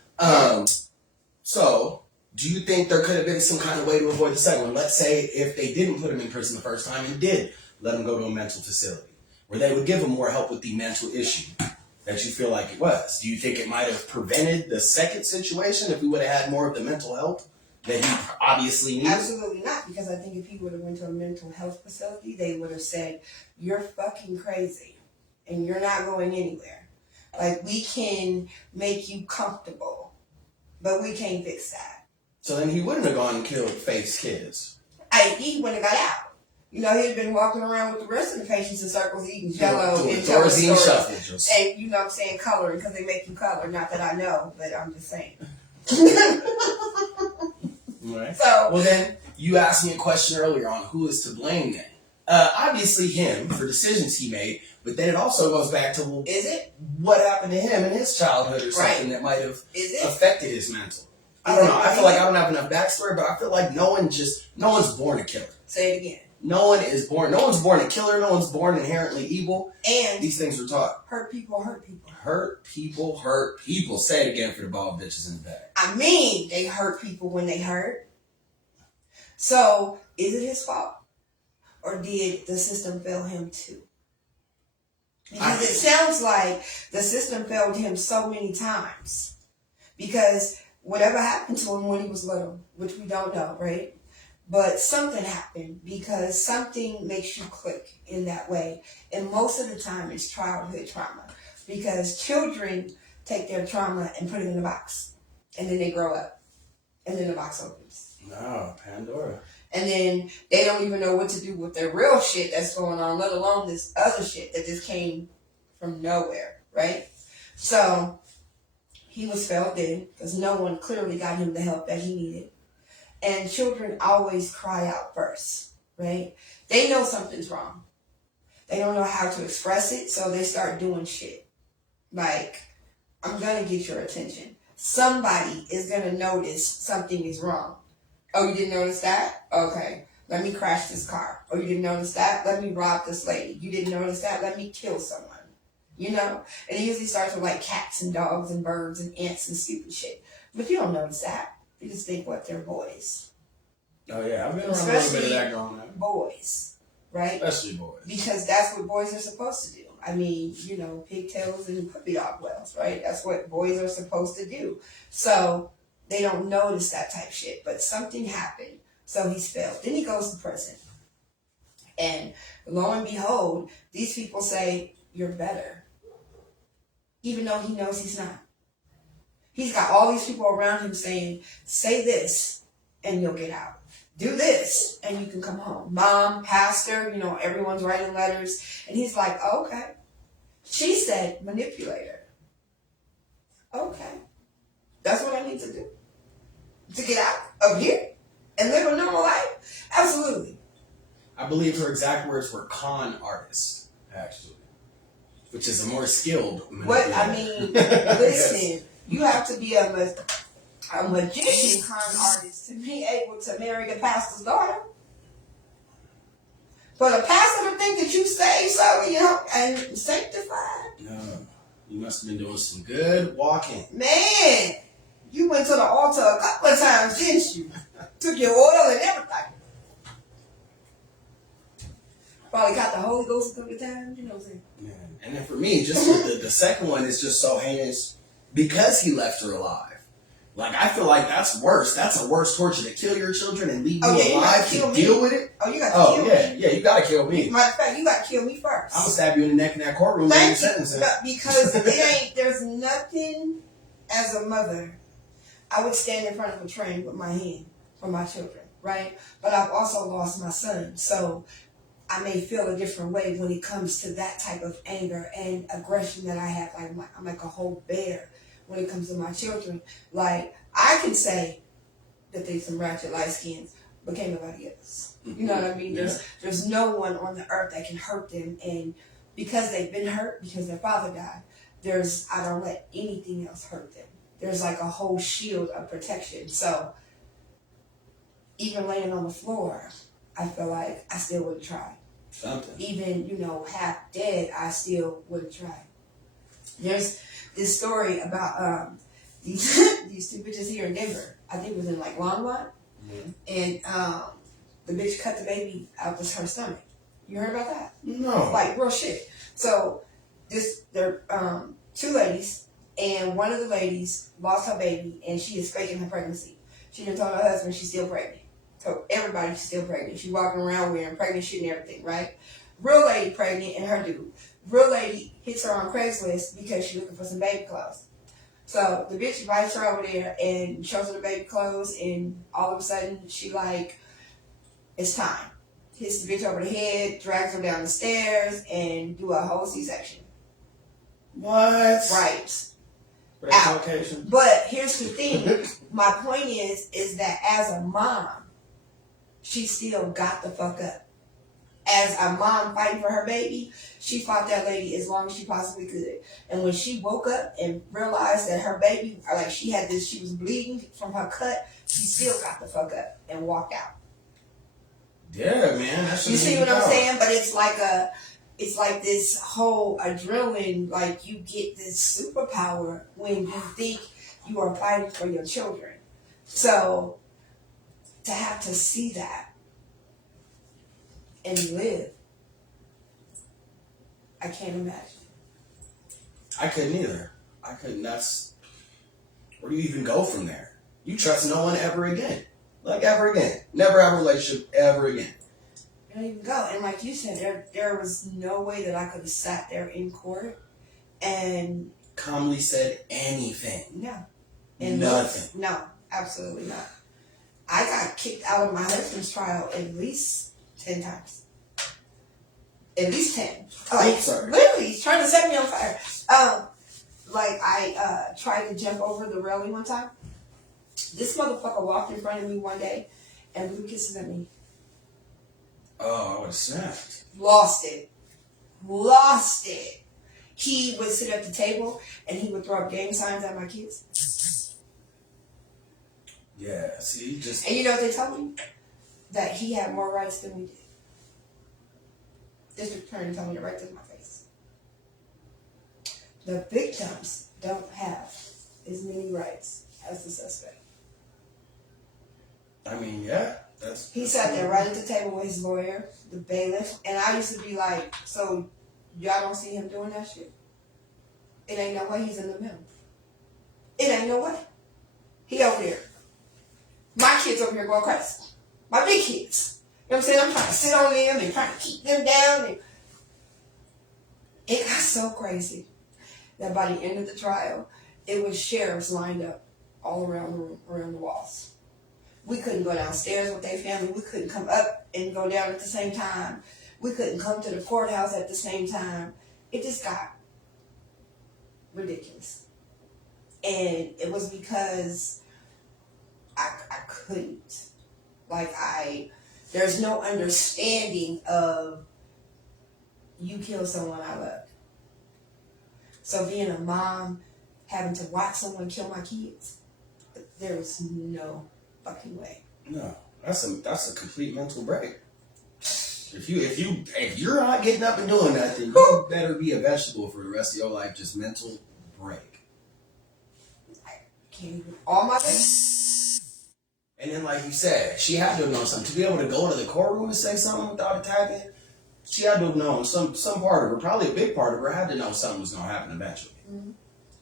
So, do you think there could have been some kind of way to avoid the second one? Let's say if they didn't put him in prison the first time and did let him go to a mental facility, where they would give him more help with the mental issue that you feel like it was. Do you think it might have prevented the second situation if we would have had more of the mental health that he obviously needed? Absolutely not, because I think if he would have went to a mental health facility, they would have said, you're fucking crazy and you're not going anywhere. Like, we can make you comfortable, but we can't fix that. So then he wouldn't have gone and killed Faith's kids. He wouldn't have got out. He'd been walking around with the rest of the patients in circles eating Jell-O and telling stories. And, coloring, because they make you color. Not that I know, but I'm just saying. Right. So, well, then, you asked me a question earlier on who is to blame then. Obviously him for decisions he made, but then it also goes back to, well, is it? What happened to him in his childhood or something that might have affected his mental? I don't know. I feel like I don't have enough backstory, but I feel like no one's born a killer. Say it again. No one's born a killer. No one's born inherently evil. And these things are taught. Hurt people hurt people. Hurt people hurt people. Say it again for the bald bitches in the back. They hurt people when they hurt. So, is it his fault? Or did the system fail him too? Because it sounds like the system failed him so many times. Because whatever happened to him when he was little, which we don't know, right? But something happened, because something makes you click in that way. And most of the time it's childhood trauma. Because children take their trauma and put it in a box. And then they grow up. And then the box opens. No, Pandora. And then they don't even know what to do with their real shit that's going on, let alone this other shit that just came from nowhere, right? So he was felt in because no one clearly got him the help that he needed. And children always cry out first, right? They know something's wrong. They don't know how to express it, so they start doing shit. Like, I'm gonna get your attention. Somebody is gonna notice something is wrong. Oh, you didn't notice that? Okay. Let me crash this car. Oh, you didn't notice that? Let me rob this lady. You didn't notice that? Let me kill someone. You know? And it usually starts with like cats and dogs and birds and ants and stupid shit. But you don't notice that. You just think, what, they're boys. Oh yeah, I've been around a little bit of that going on. Boys, right? Especially boys. Because that's what boys are supposed to do. I mean, pigtails and puppy dog wells, right? That's what boys are supposed to do. So they don't notice that type shit. But something happened, so he's failed. Then he goes to prison. And lo and behold, these people say, you're better. Even though he knows he's not. He's got all these people around him saying, say this and you'll get out. Do this and you can come home. Mom, pastor, everyone's writing letters. And he's like, okay. She said, manipulator. Okay. That's what I need to do. To get out of here and live a normal life? Absolutely. I believe her exact words were con artist, actually. Which is a more skilled manipulator. Listen, you have to be a magician con artist to be able to marry the pastor's daughter. For the pastor to think that you saved so, and sanctified. No, you must have been doing some good walking. Man, you went to the altar a couple of times, didn't you? Took your oil and everything. Probably got the Holy Ghost a couple of times, you know what I'm saying? Yeah. And then for me, just the second one is just so heinous because he left her alive. Like, I feel like that's worse. That's a worse torture to kill your children and leave you alive to deal with it. Oh, you got to kill me. Yeah, you got to kill me. Matter of fact, you got to kill me first. I'm going to stab you in the neck in that courtroom during sentencing. Because there's nothing as a mother. I would stand in front of a train with my hand for my children, right? But I've also lost my son. So I may feel a different way when it comes to that type of anger and aggression that I have. I'm like a whole bear when it comes to my children. Like, I can say that they some ratchet light skins, but can't nobody else. You know what I mean? Yeah. There's no one on the earth that can hurt them. And because they've been hurt, because their father died, I don't let anything else hurt them. There's like a whole shield of protection. So even laying on the floor, I feel like I still would have tried. Something. Even, half dead, I still would have tried. There's this story about these two bitches here in Denver. I think it was in like Longmont. Mm-hmm. And the bitch cut the baby out of her stomach. You heard about that? No. Like real shit. So there two ladies, and one of the ladies lost her baby, and she is faking her pregnancy. She didn't tell her husband she's still pregnant. So everybody's still pregnant. She's walking around wearing pregnant shit and everything, right? Real lady pregnant and her dude. Real lady hits her on Craigslist because she's looking for some baby clothes. So the bitch invites her over there and shows her the baby clothes, and all of a sudden she like, it's time. Hits the bitch over the head, drags her down the stairs, and do a whole C-section. What? Right. Out. Location. But here's the thing. My point is that as a mom, she still got the fuck up. As a mom fighting for her baby, she fought that lady as long as she possibly could. And when she woke up and realized that her baby, she was bleeding from her cut, she still got the fuck up and walked out. Yeah, man. You see what I'm saying? But it's like this whole adrenaline, like you get this superpower when you think you are fighting for your children. So to have to see that and live, I can't imagine. I couldn't either. I couldn't. Where do you even go from there? You trust no one ever again. Like ever again. Never have a relationship ever again. You don't even go. And like you said, there was no way that I could have sat there in court and calmly said anything. No. And nothing. No, absolutely not. I got kicked out of my husband's trial at least 10 times. At least 10. Literally, he's trying to set me on fire. I tried to jump over the railing one time, This motherfucker walked in front of me one day and blew kisses at me. Oh, I would have snapped. Lost it. Lost it. He would sit at the table and he would throw up gang signs at my kids. Yeah, see, just... And you know what they told me? That he had more rights than we did. District attorney told me it right to my face. The victims don't have as many rights as the suspect. I mean, yeah. He sat there right at the table with his lawyer, the bailiff, and I used to be like, so y'all don't see him doing that shit? It ain't no way he's in the middle. It ain't no way. He over there. My kids over here going crazy. My big kids. You know what I'm saying? I'm trying to sit on them and trying to keep them down. And it got so crazy that by the end of the trial, it was sheriffs lined up all around the room, around the walls. We couldn't go downstairs with their family. We couldn't come up and go down at the same time. We couldn't come to the courthouse at the same time. It just got ridiculous. And it was because I couldn't. There's no understanding of you kill someone I loved. So being a mom, having to watch someone kill my kids, there is no fucking way. No, that's a complete mental break. If you're not getting up and doing that, then you better be a vegetable for the rest of your life. Just mental break. I can't even all my days. And then, like you said, she had to have known something. To be able to go to the courtroom and say something without attacking, she had to have known some part of her, probably a big part of her, had to know something was going to happen eventually. Mm-hmm.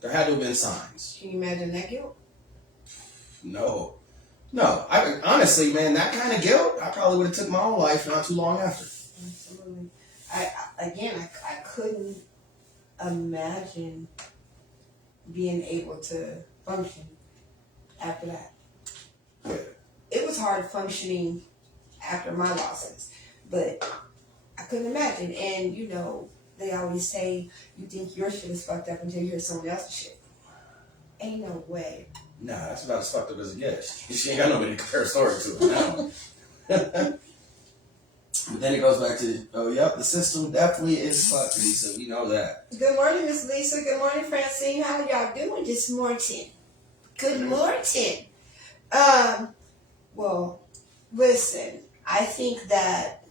There had to have been signs. Can you imagine that guilt? No. Honestly, man, that kind of guilt, I probably would have took my own life not too long after. Absolutely. I couldn't imagine being able to function after that. It was hard functioning after my losses, but I couldn't imagine. And, you know, they always say you think your shit is fucked up until you hear someone else's shit. Ain't no way. Nah, that's about as fucked up as it gets. She ain't got nobody to compare a story to now. But then it goes back to, the system definitely is fucked, Lisa. We know that. Good morning, Miss Lisa. Good morning, Francine. How y'all doing this morning? Good morning. Well, listen, I think that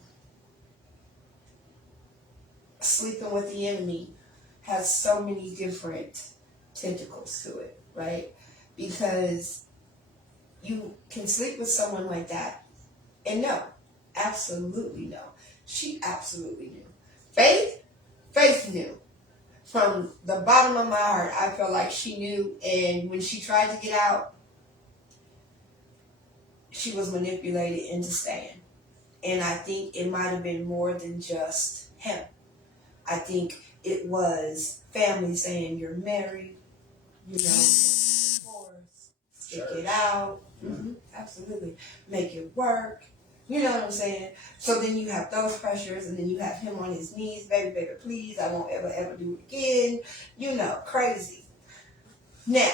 sleeping with the enemy has so many different tentacles to it, right? Because you can sleep with someone like that and no, absolutely no. She absolutely knew. Faith knew. From the bottom of my heart, I felt like she knew, and when she tried to get out, she was manipulated into staying. And I think it might have been more than just him. I think it was family saying, you're married, you know, divorce, stick it out. Mm-hmm. Absolutely. Make it work. You know what I'm saying? So then you have those pressures, and then you have him on his knees, baby, please, I won't ever do it again. You know, crazy. Now,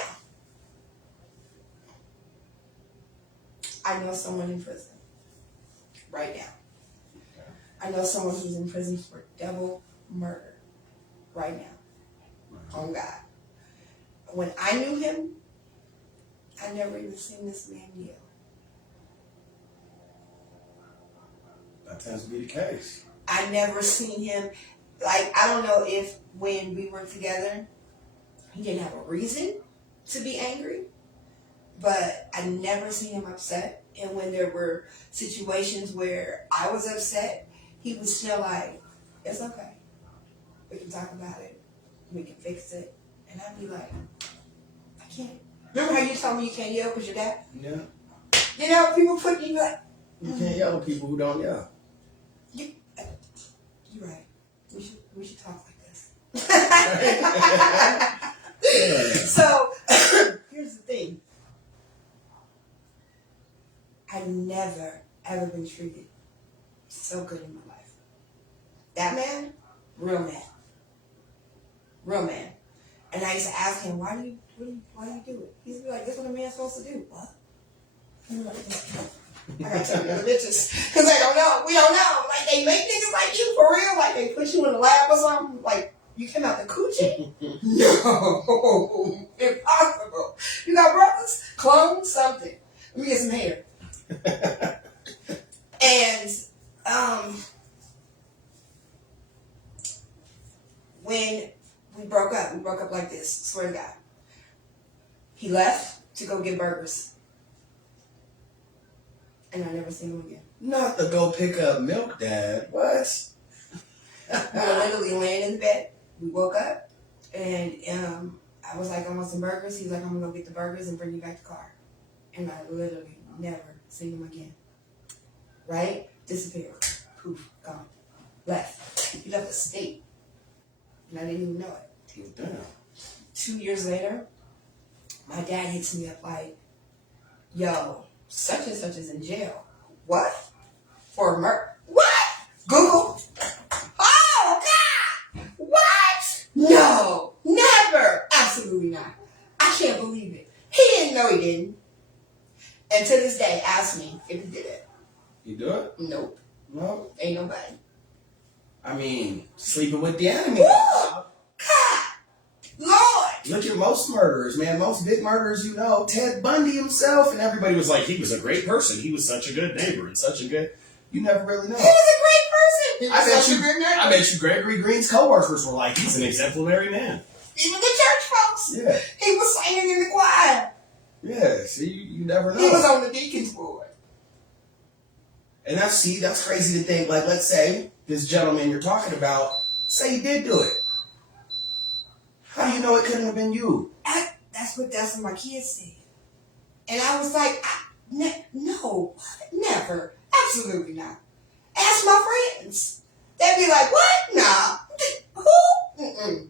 I know someone in prison right now. I know someone who's in prison for double murder right now. On God. When I knew him, I never even seen this man yell. That tends to be the case. I never seen him, I don't know if when we were together, he didn't have a reason to be angry, but I never seen him upset. And when there were situations where I was upset, he was still like, it's okay. We can talk about it. We can fix it. And I'd be like, I can't. Remember how you told me you can't yell because you're dad? Yeah. You know, people put you like, you can't yell at people who don't yell. You're right. We should talk like this. So, here's the thing. I've never, ever been treated so good in my life. That man, real man. Real man. And I used to ask him, why do you do it? He's like, that's what a man's supposed to do. What? I gotta tell you the bitches. Because they don't know. We don't know. Like, they make niggas like you for real. Like, they put you in the lab or something. Like, you came out the coochie? No. Impossible. You got brothers? Clone something. Let me get some hair. And, when we broke up like this, swear to God. He left to go get burgers. And I never seen him again. Not to go pick up milk, Dad. What? We were literally laying in the bed. We woke up, and I was like, I want some burgers. He's like, I'm going to go get the burgers and bring you back the car. And I literally never seen him again. Right? Disappeared. Poof. Gone. Left. He left the state. And I didn't even know it. Damn. 2 years later, my dad hits me up like, yo, such and such is in jail. What? For murder? What? Google. Oh, God! What? No, never. Absolutely not. I can't believe it. He didn't know he didn't. And to this day, ask me if he did it. You do it? Nope. No. Ain't nobody. I mean, sleeping with the enemy. Woo! God! Lord! Look at most murderers, man. Most big murderers, you know. Ted Bundy himself, and everybody was like, he was a great person. He was such a good neighbor and such a good... You never really know. He was a great person. He was such a good neighbor. I bet you Gregory Green's co-workers were like, he's an exemplary man. Even the church folks. Yeah. He was singing in the choir. Yeah, see, you never know. He was on the deacon's board. And that's crazy to think. Like, let's say this gentleman you're talking about, say he did do it. How do you know it couldn't have been you? That's what my kids said. And I was like, no, never. Absolutely not. Ask my friends. They'd be like, what? Nah. Who? Mm-mm.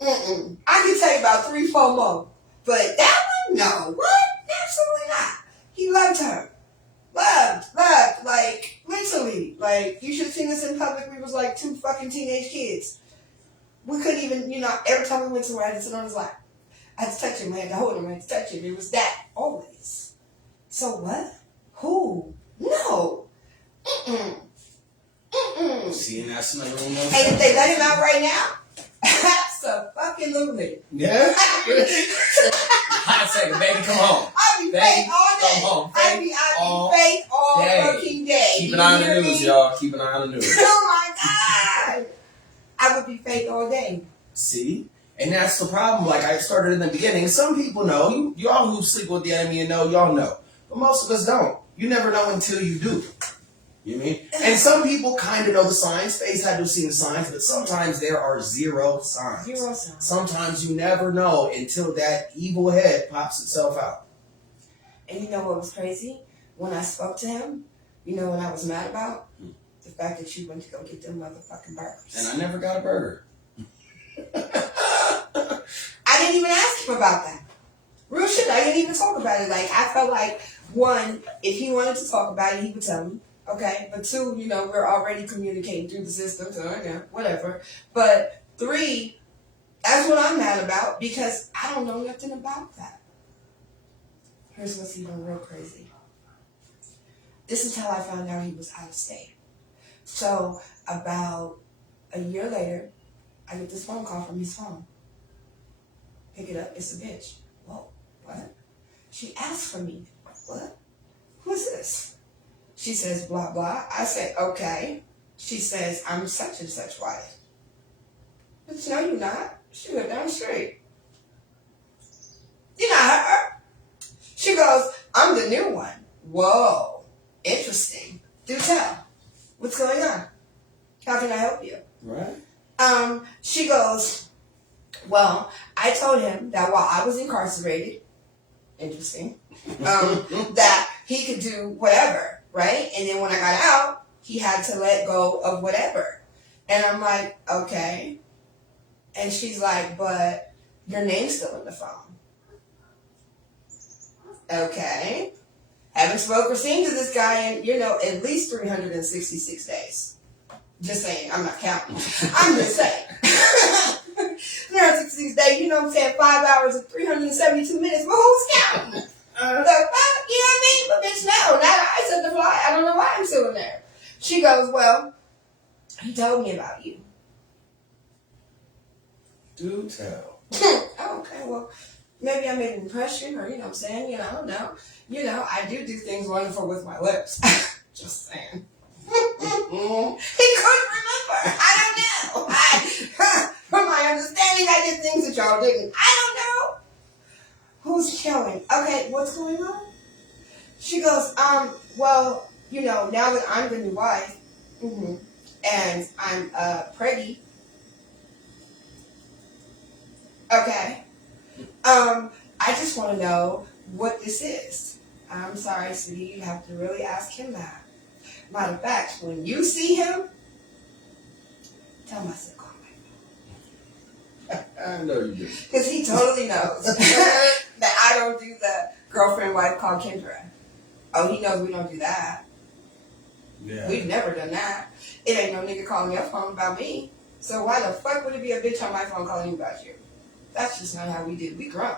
Mm-mm. I can tell you about 3-4 more. But that one? No. What? Absolutely not. He loved her. Loved. Like, literally. Like, you should have seen us in public. We was like 2 fucking teenage kids. We couldn't even, every time we went somewhere, I had to sit on his lap. I had to touch him. I had to hold him. I had to touch him. It was that. Always. So what? Who? No. Mm-mm. Mm-mm. See, and that's another one. And if they let him out right now, absolutely. Yeah? Hot second, baby, come home. I'll be Baby, fake all day. come home. I'll be fake all fucking day. Keep an eye on the news, y'all. Keep an eye on the news. Oh my God. I would be fake all day. See? And that's the problem. Like I started in the beginning. Some people know. Y'all who sleep with the enemy and know, y'all know. But most of us don't. You never know until you do. You know what I mean? And some people kind of know the signs. Faith had to have seen the signs, but sometimes there are 0 signs. 0 signs. Sometimes you never know until that evil head pops itself out. And you know what was crazy? When I spoke to him, you know what I was mad about? The fact that you went to go get them motherfucking burgers. And I never got a burger. I didn't even ask him about that. Real shit, I didn't even talk about it. Like, I felt like, 1, if he wanted to talk about it, he would tell me. Okay? But 2, we're already communicating through the system, so yeah, whatever. But 3, that's what I'm mad about, because I don't know nothing about that. Here's what's even real crazy. This is how I found out he was out of state. So, about a year later, I get this phone call from his phone. Pick it up, it's a bitch. Whoa, what? She asked for me. What? Who's this? She says, blah, blah. I say, okay. She says, I'm such and such wife. But no, you're not. She lived down the street. You're not her. She goes, I'm the new one. Whoa, interesting. Do tell. What's going on? How can I help you? Right. She goes, well, I told him that while I was incarcerated, interesting, that he could do whatever, right? And then when I got out, he had to let go of whatever. And I'm like, okay. And she's like, but your name's still in the phone. Okay. Haven't spoke or seen to this guy in, at least 366 days. Just saying, I'm not counting. I'm just saying. 366 days, you know what I'm saying? 5 hours and 372 minutes. Well, who's counting? The fuck? You know what I mean? But bitch, She goes, well, he told me about you. Do tell. Oh, okay, well, maybe I made an impression, or you know what I'm saying, I don't know. I do things wonderful with my lips. Just saying. He couldn't remember. I don't know. From my understanding, I did things that y'all didn't. I don't know. Who's killing? Okay, what's going on? She goes, well, now that I'm the new wife, and I'm pretty. Okay. I just want to know what this is. I'm sorry, sweetie, you have to really ask him that. Matter of fact, when you see him, tell him I said call my phone. I know you do. Because he totally knows that I don't do the girlfriend-wife call Kendra. Oh, he knows we don't do that. Yeah. We've never done that. It ain't no nigga calling your phone about me. So why the fuck would it be a bitch on my phone calling you about you? That's just not how we do. We grown.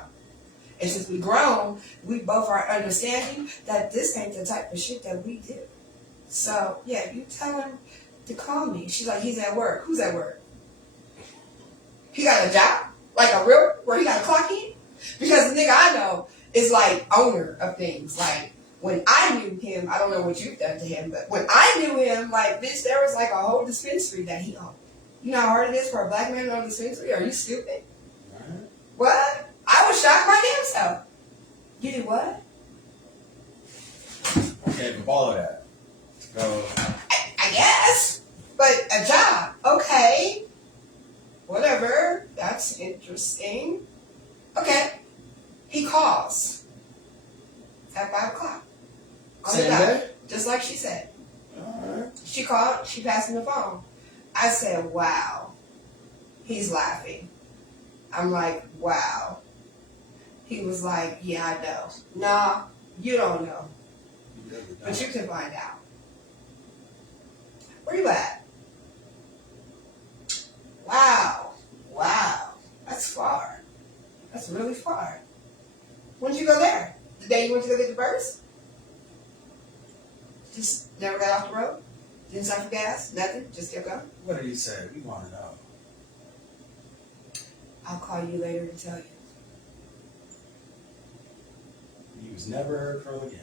And since we grown, we both are understanding that this ain't the type of shit that we do. So, yeah, you tell him to call me. She's like, he's at work. Who's at work? He got a job? Like a real, where he got a clock in? Because the nigga I know is like owner of things. Like, when I knew him, I don't know what you've done to him, but when I knew him, like, bitch, there was like a whole dispensary that he owned. You know how hard it is for a black man to own a dispensary? Are you stupid? What? I was shocked my damn self. You did what? Okay, but follow that. Go. I guess. But a job. Okay. Whatever. That's interesting. Okay. He calls at 5 o'clock. On the Same dot. day? Just like she said. Alright. She called. She passed me the phone. I said, wow. He's laughing. I'm like, wow. He was like, yeah, I know. Nah, you don't know. But you can find out. Where you at? Wow. Wow. That's far. That's really far. When did you go there? The day you went to go get the birds? Just never got off the road? Didn't stop for gas? Nothing? Just kept going? What did he say? We want to know. I'll call you later to tell you. He was never heard from again.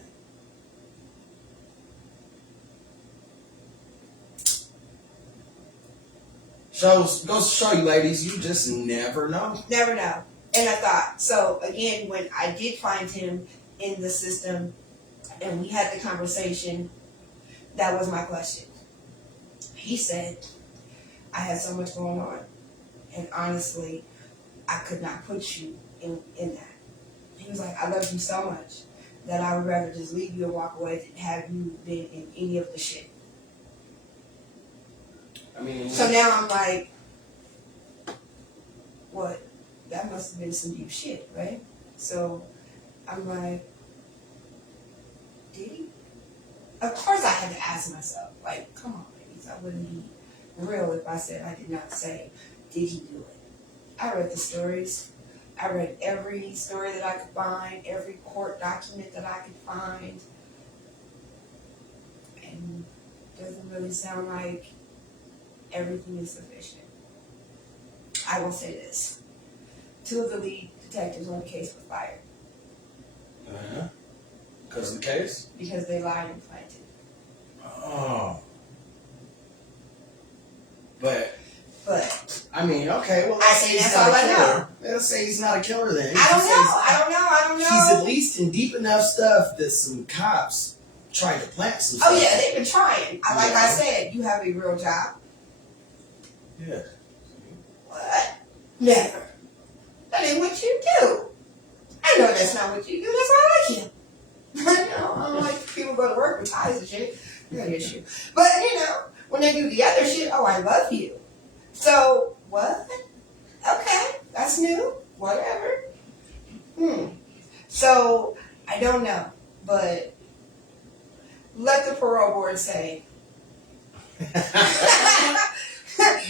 Goes to show you, ladies, you just never know. Never know. And I thought, so again, when I did find him in the system and we had the conversation, that was my question. He said, I had so much going on. And honestly, I could not put you in that. He was like, I love you so much that I would rather just leave you and walk away than have you been in any of the shit. I mean, So now I'm like, what? That must have been some deep shit, right? So I'm like, did he? Of course I had to ask myself, like, come on, ladies, I wouldn't be real if I said I did not say, did he do it? I read the stories. I read every story that I could find, every court document that I could find. And it doesn't really sound like everything is sufficient. I will say this. 2 of the lead detectives on the case were fired. Uh-huh. Because of the case? Because they lied and planted. Oh. But I mean, okay, well, I say that's all I know. Let's say he's not a killer then. I don't know. He's at least in deep enough stuff that some cops tried to plant some stuff. Oh yeah, they've been trying. Like I said, you have a real job. Yeah. What? Never. That ain't what you do. I know that's not what you do. That's why I like you. I don't like people go to work with ties and shit. I got issue. But when they do the other shit, oh, I love you. So what? Okay, that's new. Whatever. So I don't know, but let the parole board say. You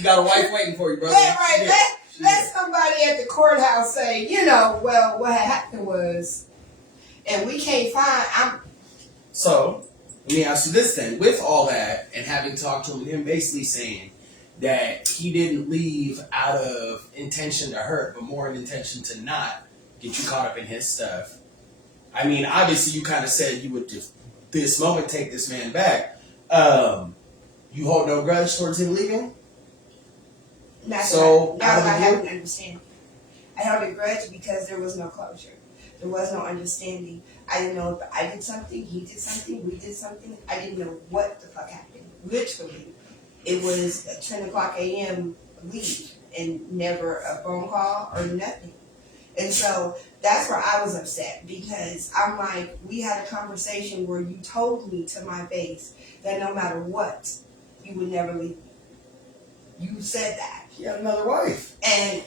got a wife waiting for you, brother. Let somebody at the courthouse say, well, what had happened was, and we can't find. So, let me ask you this then. With all that, and having talked to him basically saying that he didn't leave out of intention to hurt, but more an intention to not get you caught up in his stuff. I mean, obviously, you kind of said you would just this moment take this man back. You hold no grudge towards him leaving? That's So, now that I have an understanding. I held a grudge because there was no closure. There was no understanding. I didn't know if I did something, he did something, we did something. I didn't know what the fuck happened. Literally, it was a 10 o'clock a.m. leave and never a phone call or nothing. And so that's where I was upset because I'm like, we had a conversation where you told me to my face that no matter what, you would never leave me. You said that. He had another wife. And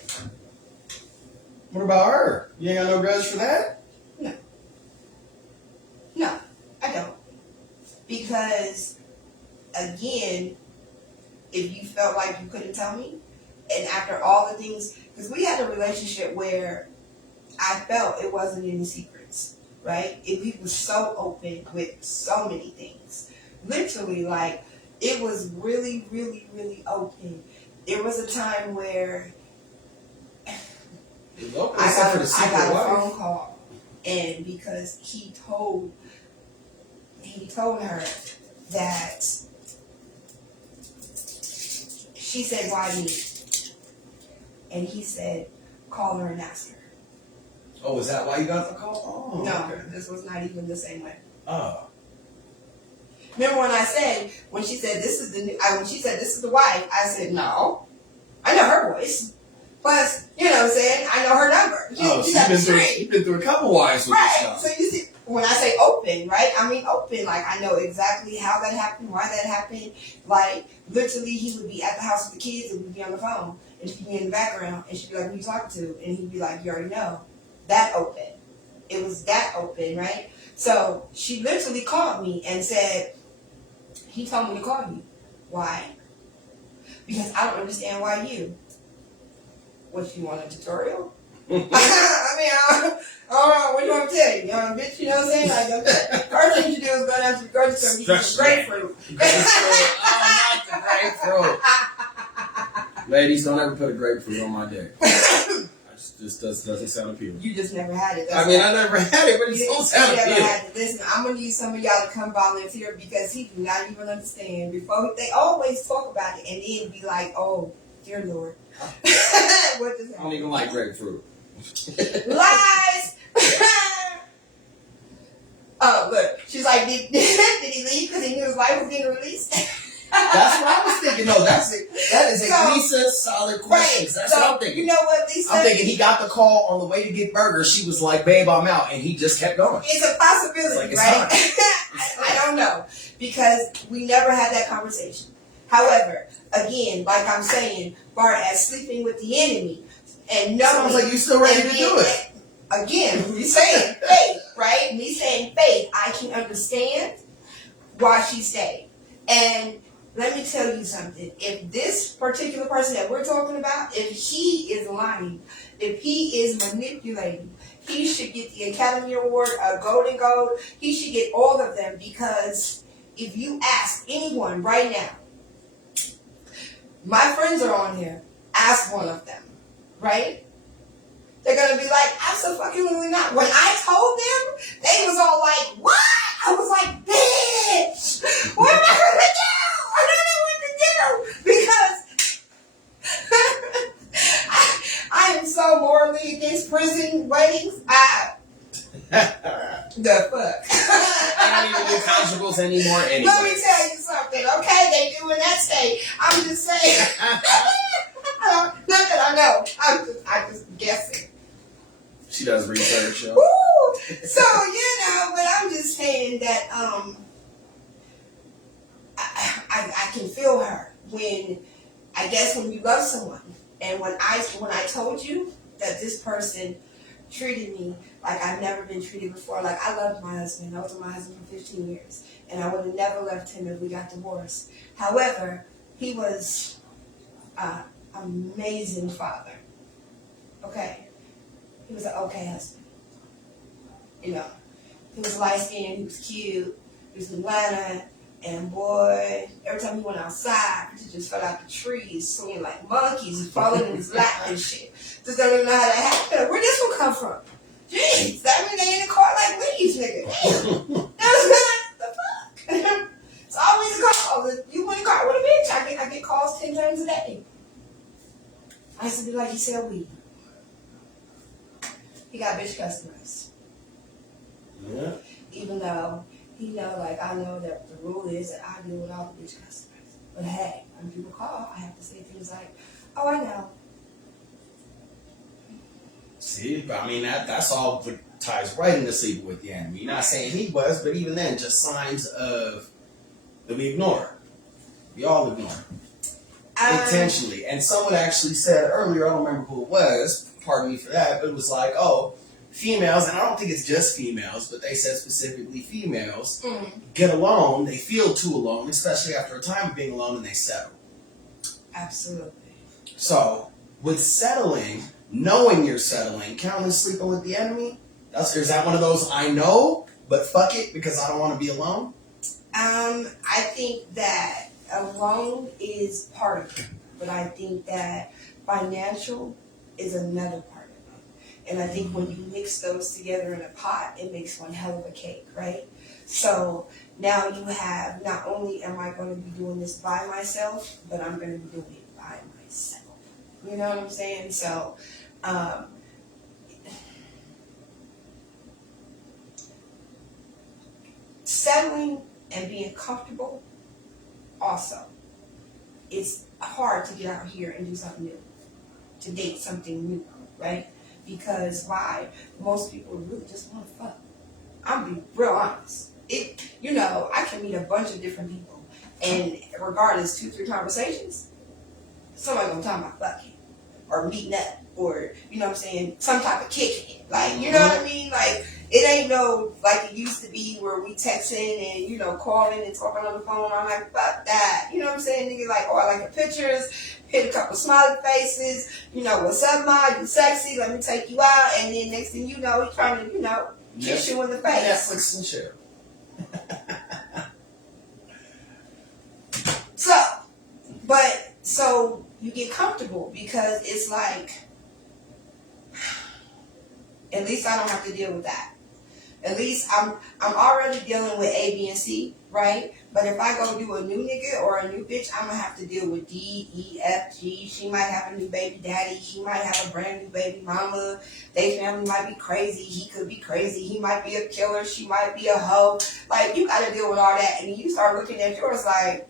what about her? You ain't got no grudge for that? No, I don't. Because, again, if you felt like you couldn't tell me, and after all the things, because we had a relationship where I felt it wasn't any secrets, right? He was so open with so many things. Literally, like, it was really, really, really open. There was a time where I got a phone call, and because he told her that she said, "Why me?" And he said, "Call her and ask her." Oh, is that why you got the call? Oh, no, okay. This was not even the same way. Oh. Remember when she said this is the wife, I said, no. I know her voice. Plus, you know what I'm saying, I know her number. You've been through a couple wives with this stuff. So you see, when I say open, right, I mean open. Like, I know exactly how that happened, why that happened. Like, literally, he would be at the house with the kids and we'd be on the phone. And she'd be in the background and she'd be like, who you talking to? And he'd be like, you already know. That open. It was that open, right? So she literally called me and said, he told me to call you. Why? Because I don't understand why you. What, you want a tutorial? I mean, I don't know. What do you want me to tell you? Bitch, you know what I'm saying? Like, the first thing you do is go down to the grocery store and get some grapefruit. Oh, not the grapefruit. Ladies, don't ever put a grapefruit on my dick. Just doesn't sound appealing. You just never had it. I never had it, but it don't sound appealing. Listen, I'm going to need some of y'all to come volunteer because he do not even understand. They always talk about it and then be like, oh, dear Lord. What does I don't even like grapefruit. Lies! Oh, look. She's like, did he leave because he knew his wife was getting released? That's what I was thinking. No, that is a Lisa solid question. Right. That's what I'm thinking. You know what, Lisa? I'm thinking he got the call on the way to get burgers. She was like, babe, I'm out. And he just kept going. It's a possibility, right? I don't know. Because we never had that conversation. However, again, like I'm saying, far as sleeping with the enemy and knowing. Sounds like you still ready to do it. Again, me saying faith, right? Me saying faith, I can understand why she stayed. And let me tell you something. If this particular person that we're talking about, if he is lying, if he is manipulating, he should get the Academy Award, a Golden Gold. He should get all of them because if you ask anyone right now, my friends are on here, ask one of them, right? They're going to be like, absolutely not. When I told them, they was all like, what? I was like, bitch, what am I going to do? I don't know what to do because I am so morally against prison weddings. The fuck. I don't even do conjugals anymore anyway. Let me tell you something, okay? They do in that state. I'm just saying. Not that I know. I'm just guessing. She does research. Woo! So, but I'm just saying that I can feel her when you love someone, and when I told you that this person treated me like I've never been treated before. Like, I loved my husband. I was with my husband for 15 years, and I would have never left him if we got divorced. However, he was an amazing father. Okay, he was an okay husband. He was light skinned. He was cute. He was in Atlanta, and boy, every time he went outside, he just fell out the trees, swinging like monkeys, falling in his lap and shit. Just don't even know how that happened. Where this one come from? Jeez, that mean they in the car like leaves, nigga. Damn. The fuck? It's always a call. You want to car with a bitch? I get calls 10 times a day. I used to be like, he sell weed. He got bitch customers. Yeah. Even though he know, like, I know that the rule is that I deal with all the bitch customers. But hey, when people call, I have to say things like, oh, I know. See, I mean, that's all ties right into sleeping with the enemy. You're not saying he was, but even then, just signs of that we ignore. We all ignore. Intentionally. And someone actually said earlier, I don't remember who it was, pardon me for that, but it was like, oh, females, and I don't think it's just females, but they said specifically females, get alone, they feel too alone, especially after a time of being alone, and they settle. Absolutely. So, with settling, knowing you're settling, counting as sleeping with the enemy, is that one of those I know, but fuck it, because I don't want to be alone? I think that alone is part of it, but I think that financial is another part of it. And I think when you mix those together in a pot, it makes one hell of a cake, right? So now you have, not only am I going to be doing this by myself, but I'm going to be doing it by myself. You know what I'm saying? So, settling and being comfortable also. It's hard to get out here and do something new, to date something new, right? Because why? Most people really just want to fuck. I'm gonna be real honest. I can meet a bunch of different people, and regardless, 2-3 conversations, somebody gonna talk about fucking or meeting up, or you know what I'm saying, some type of kicking it. Like, you know what I mean? Like, it ain't no like it used to be where we texting and calling and talking on the phone. I'm like, fuck that. You know what I'm saying? Nigga, like, oh, I like your pictures. Hit a couple smiley faces. What's up, ma? You sexy. Let me take you out. And then next thing you know, he's trying to, kiss you in the face. Netflix and chill. So you get comfortable because it's like, at least I don't have to deal with that. At least I'm already dealing with A, B, and C, right? But if I go do a new nigga or a new bitch, I'm gonna have to deal with D, E, F, G. She might have a new baby daddy. He might have a brand new baby mama. They family might be crazy. He could be crazy. He might be a killer. She might be a hoe. Like, you gotta deal with all that, and you start looking at yours like,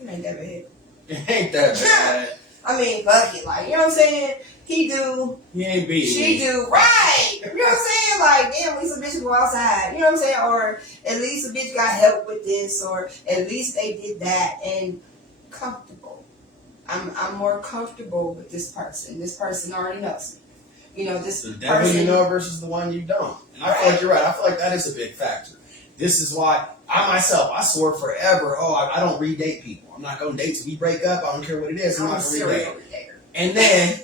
it ain't that bad. It ain't that bad. I mean, fuck it. Like, you know what I'm saying? He do. He ain't beating She me. do. Right. You know what I'm saying? Like, damn, at least a bitch go outside. You know what I'm saying? Or at least a bitch got help with this. Or at least they did that. And comfortable. I'm more comfortable with this person. This person already knows me. This the devil person, you know versus the one you don't. And I feel like you're right. I feel like that is a big factor. This is why I swore forever, I don't redate people. I'm not going to date till we break up. I don't care what it is. I'm not going to redate. And then,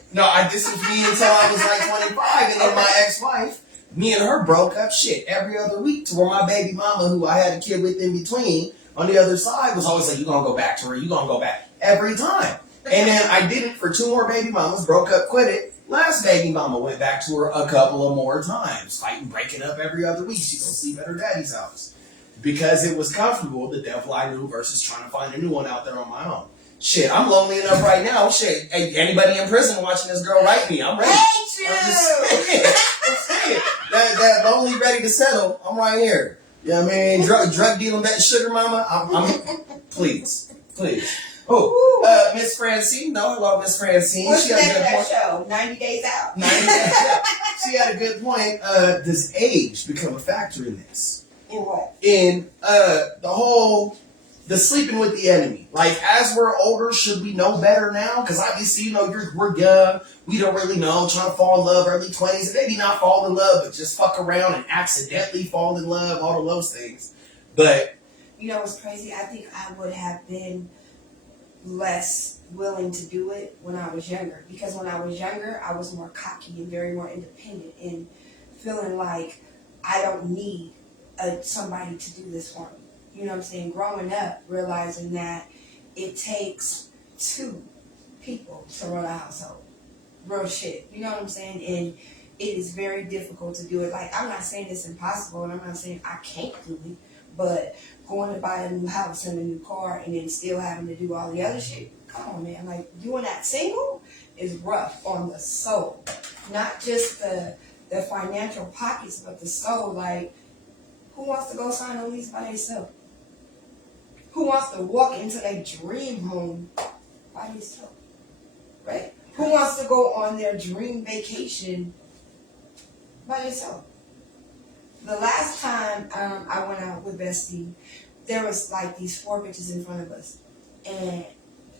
this was me until I was like 25. And then my ex-wife, me and her broke up every other week to where my baby mama, who I had a kid with in between, on the other side, was always like, you going to go back to her. You going to go back every time. And then I did it for 2 more baby mamas, broke up, quit it. Last baby mama went back to her a couple of more times, fighting, breaking up every other week. She go sleep at her daddy's house. Because it was comfortable, the devil I knew, versus trying to find a new one out there on my own. I'm lonely enough right now. Hey, anybody in prison watching this girl write me, I'm ready. Hate you. I'm saying. That lonely, ready to settle, I'm right here. You know what I mean? Drug dealing, that sugar mama, I'm please. Oh, Miss Francine. No, hello, Miss Francine. What's she the name had of a good that point. show? 90 Days Out. 90 Days Out. She had a good point. Does age become a factor in this? In what? In the sleeping with the enemy. Like, as we're older, should we know better now? Because obviously, we're young. We don't really know. Trying to fall in love, early 20s. And maybe not fall in love, but just fuck around and accidentally fall in love. All of those things. But you know what's crazy? I think I would have been less willing to do it when I was younger. Because when I was younger, I was more cocky and very more independent and feeling like I don't need somebody to do this for me. you know what I'm saying, growing up, realizing that it takes two people to run a household. Real shit. You know what I'm saying? And it is very difficult to do it. Like, I'm not saying it's impossible, and I'm not saying I can't do it, but going to buy a new house and a new car and then still having to do all the other shit, come on, man. Like, doing that single is rough on the soul. Not just the financial pockets, but the soul. Like, who wants to go sign a lease by themselves? Who wants to walk into their dream home by themselves? Right? Who wants to go on their dream vacation by themselves? The last time I went out with Bestie, there was like these 4 bitches in front of us,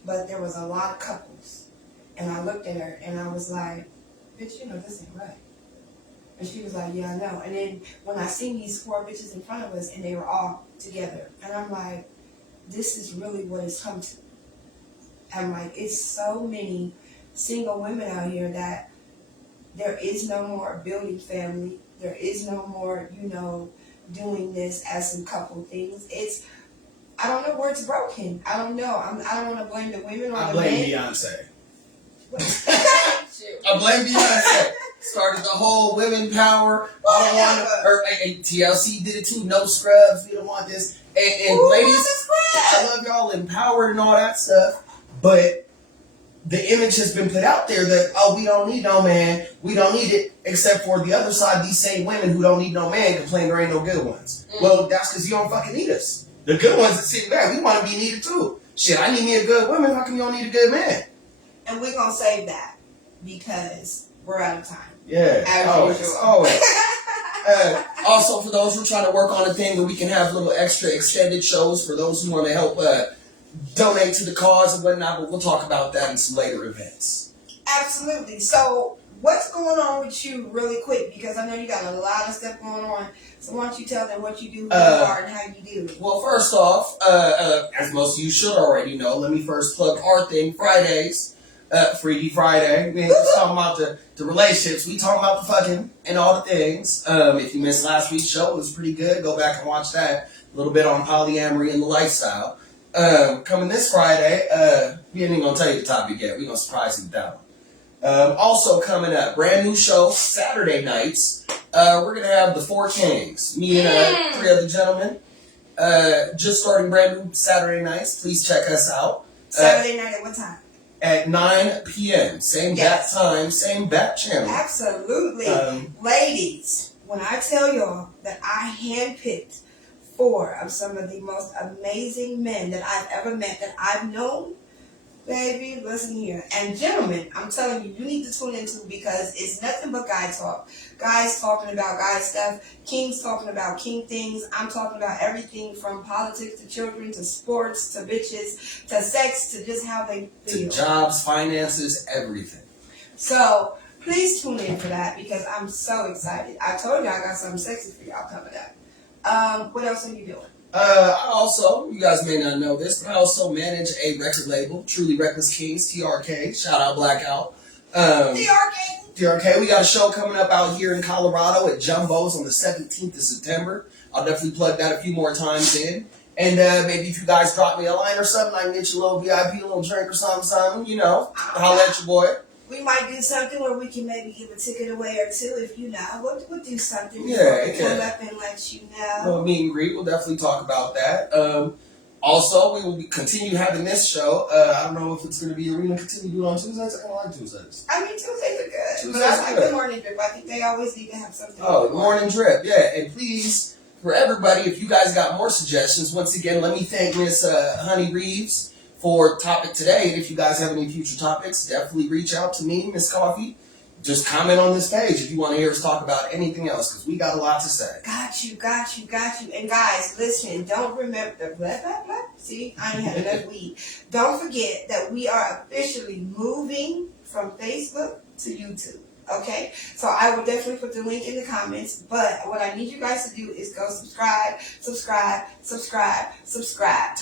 but there was a lot of couples, and I looked at her and I was like, "Bitch, you know this ain't right." And she was like, "Yeah, I know." And then when I seen these 4 bitches in front of us, and they were all together, and I'm like, "This is really what it's come to." I'm like, it's so many single women out here that there is no more building family. There is no more, doing this as some couple things. I don't know where it's broken. I don't know. I don't want to blame the women or I the blame men. Beyonce. I blame Beyonce. Started the whole women power. I don't want to. And TLC did it too. No scrubs. We don't want this. And ladies, I love y'all empowered and all that stuff. But the image has been put out there that, oh, we don't need no man. We don't need it. Except for the other side, these same women who don't need no man complain there ain't no good ones. Well, that's because you don't fucking need us. The good ones that sit there, we want to be needed too. Shit, I need me a good woman. How come you don't need a good man? And we're going to save that because we're out of time. Yeah. As usual. Always. Also, for those who are trying to work on a thing where we can have little extra extended shows for those who want to help donate to the cause and whatnot, but we'll talk about that in some later events. Absolutely. So, what's going on with you really quick? Because I know you got a lot of stuff going on. So, why don't you tell them what you do, who you are, and how you do it? Well, first off, as most of you should already know, let me first plug our thing, Fridays. Freaky Friday. We ain't just talking about the relationships. We talking about the fucking and all the things. If you missed last week's show, it was pretty good. Go back and watch that. A little bit on polyamory and the lifestyle. Coming this Friday, we ain't even gonna tell you the topic yet. We're gonna surprise you with that one. Also coming up, brand new show, Saturday nights. We're gonna have the Four Kings. Me and 3 other gentlemen. Just starting brand new Saturday nights. Please check us out. Saturday night at what time? At 9 p.m. Same bat time, same bat channel. Absolutely. Ladies, when I tell y'all that I handpicked 4 of some of the most amazing men that I've ever met, that I've known, baby, listen here. And gentlemen, I'm telling you, you need to tune into because it's nothing but guy talk. Guys talking about guy stuff. Kings talking about king things. I'm talking about everything from politics to children to sports to bitches to sex to just how they feel. To jobs, finances, everything. So please tune in for that because I'm so excited. I told you I got something sexy for y'all coming up. What else are you doing? I also, you guys may not know this, but I also manage a record label, Truly Reckless Kings, TRK. Shout out Blackout. TRK, we got a show coming up out here in Colorado at Jumbo's on the 17th of September. I'll definitely plug that a few more times in. And maybe if you guys drop me a line or something, I can get you a little VIP, a little drink or something, you know. Holla at your boy. We might do something where we can maybe give a ticket away or 2 if you know. We'll do something before we pull up and let you know. Well, meet and greet, we'll definitely talk about that. Also, we will continue having this show. I don't know if it's going to be are we going to continue doing on Tuesdays. I kind of like Tuesdays. I mean, Tuesdays are good. But I like the morning drip. I think they always need to have something. Oh, the morning drip, yeah. And please, for everybody, if you guys got more suggestions, once again, let me thank Miss Honey Reeves for topic today. And if you guys have any future topics, definitely reach out to me, Miss Koffy. Just comment on this page if you want to hear us talk about anything else, because we got a lot to say. Got you. And guys, listen, don't remember the blah, blah, blah. See, I ain't had enough weed. Don't forget that we are officially moving from Facebook to YouTube. Okay? So I will definitely put the link in the comments. But what I need you guys to do is go subscribe. Tell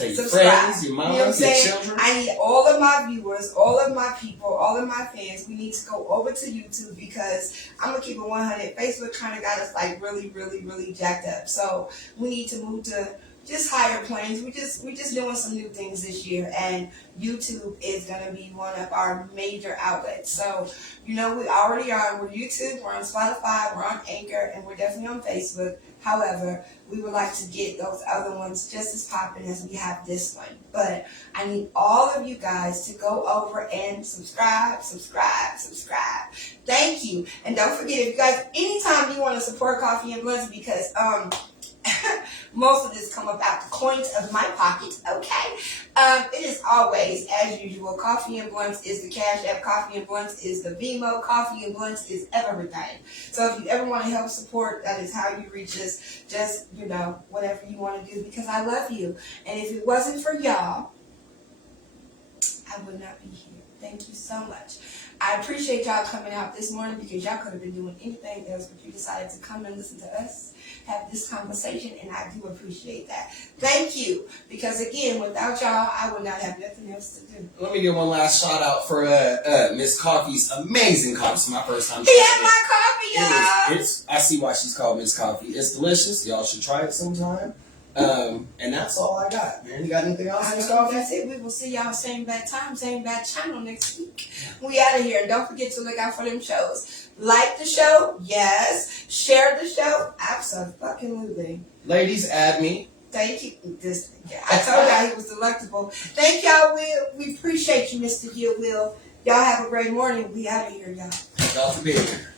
your friends, your moms, you know what I'm saying? your children. I need all of my viewers, all of my people, all of my fans. We need to go over to YouTube because I'm going to keep it 100. Facebook kind of got us like really, really, really jacked up. So we need to move to just higher planes. We just doing some new things this year, and YouTube is gonna be one of our major outlets. So, we already are. We're YouTube, we're on Spotify, we're on Anchor, and we're definitely on Facebook. However, we would like to get those other ones just as popping as we have this one. But I need all of you guys to go over and subscribe. Thank you. And don't forget, if you guys, anytime you want to support Koffy and Blunts, because most of this come up out the coins of my pocket, okay? It is always, as usual, Koffy and Blunts is the Cash App, Koffy and Blunts is the Vimo, Koffy and Blunts is everything. So if you ever want to help support, that is how you reach us. Just, whatever you want to do, because I love you. And if it wasn't for y'all, I would not be here. Thank you so much. I appreciate y'all coming out this morning, because y'all could have been doing anything else, but you decided to come and listen to us have this conversation, and I do appreciate that. Thank you, because again, without y'all, I would not have nothing else to do. Let me give one last shout out for Miss Koffy's amazing coffee. It's my first time. He had my coffee, y'all. I see why she's called Miss Koffy. It's delicious. Y'all should try it sometime. And that's all I got, man. You got anything else, Miss Koffy? That's it. We will see y'all same bad time, same bad channel next week. We out of here. And don't forget to look out for them shows. Like the show, yes. Share the show, absolutely. Ladies, add me. Thank you. I told y'all he was delectable. Thank y'all, Will. We appreciate you, Mr. Will. Y'all have a great morning. We out of here, y'all. Thank y'all for being here.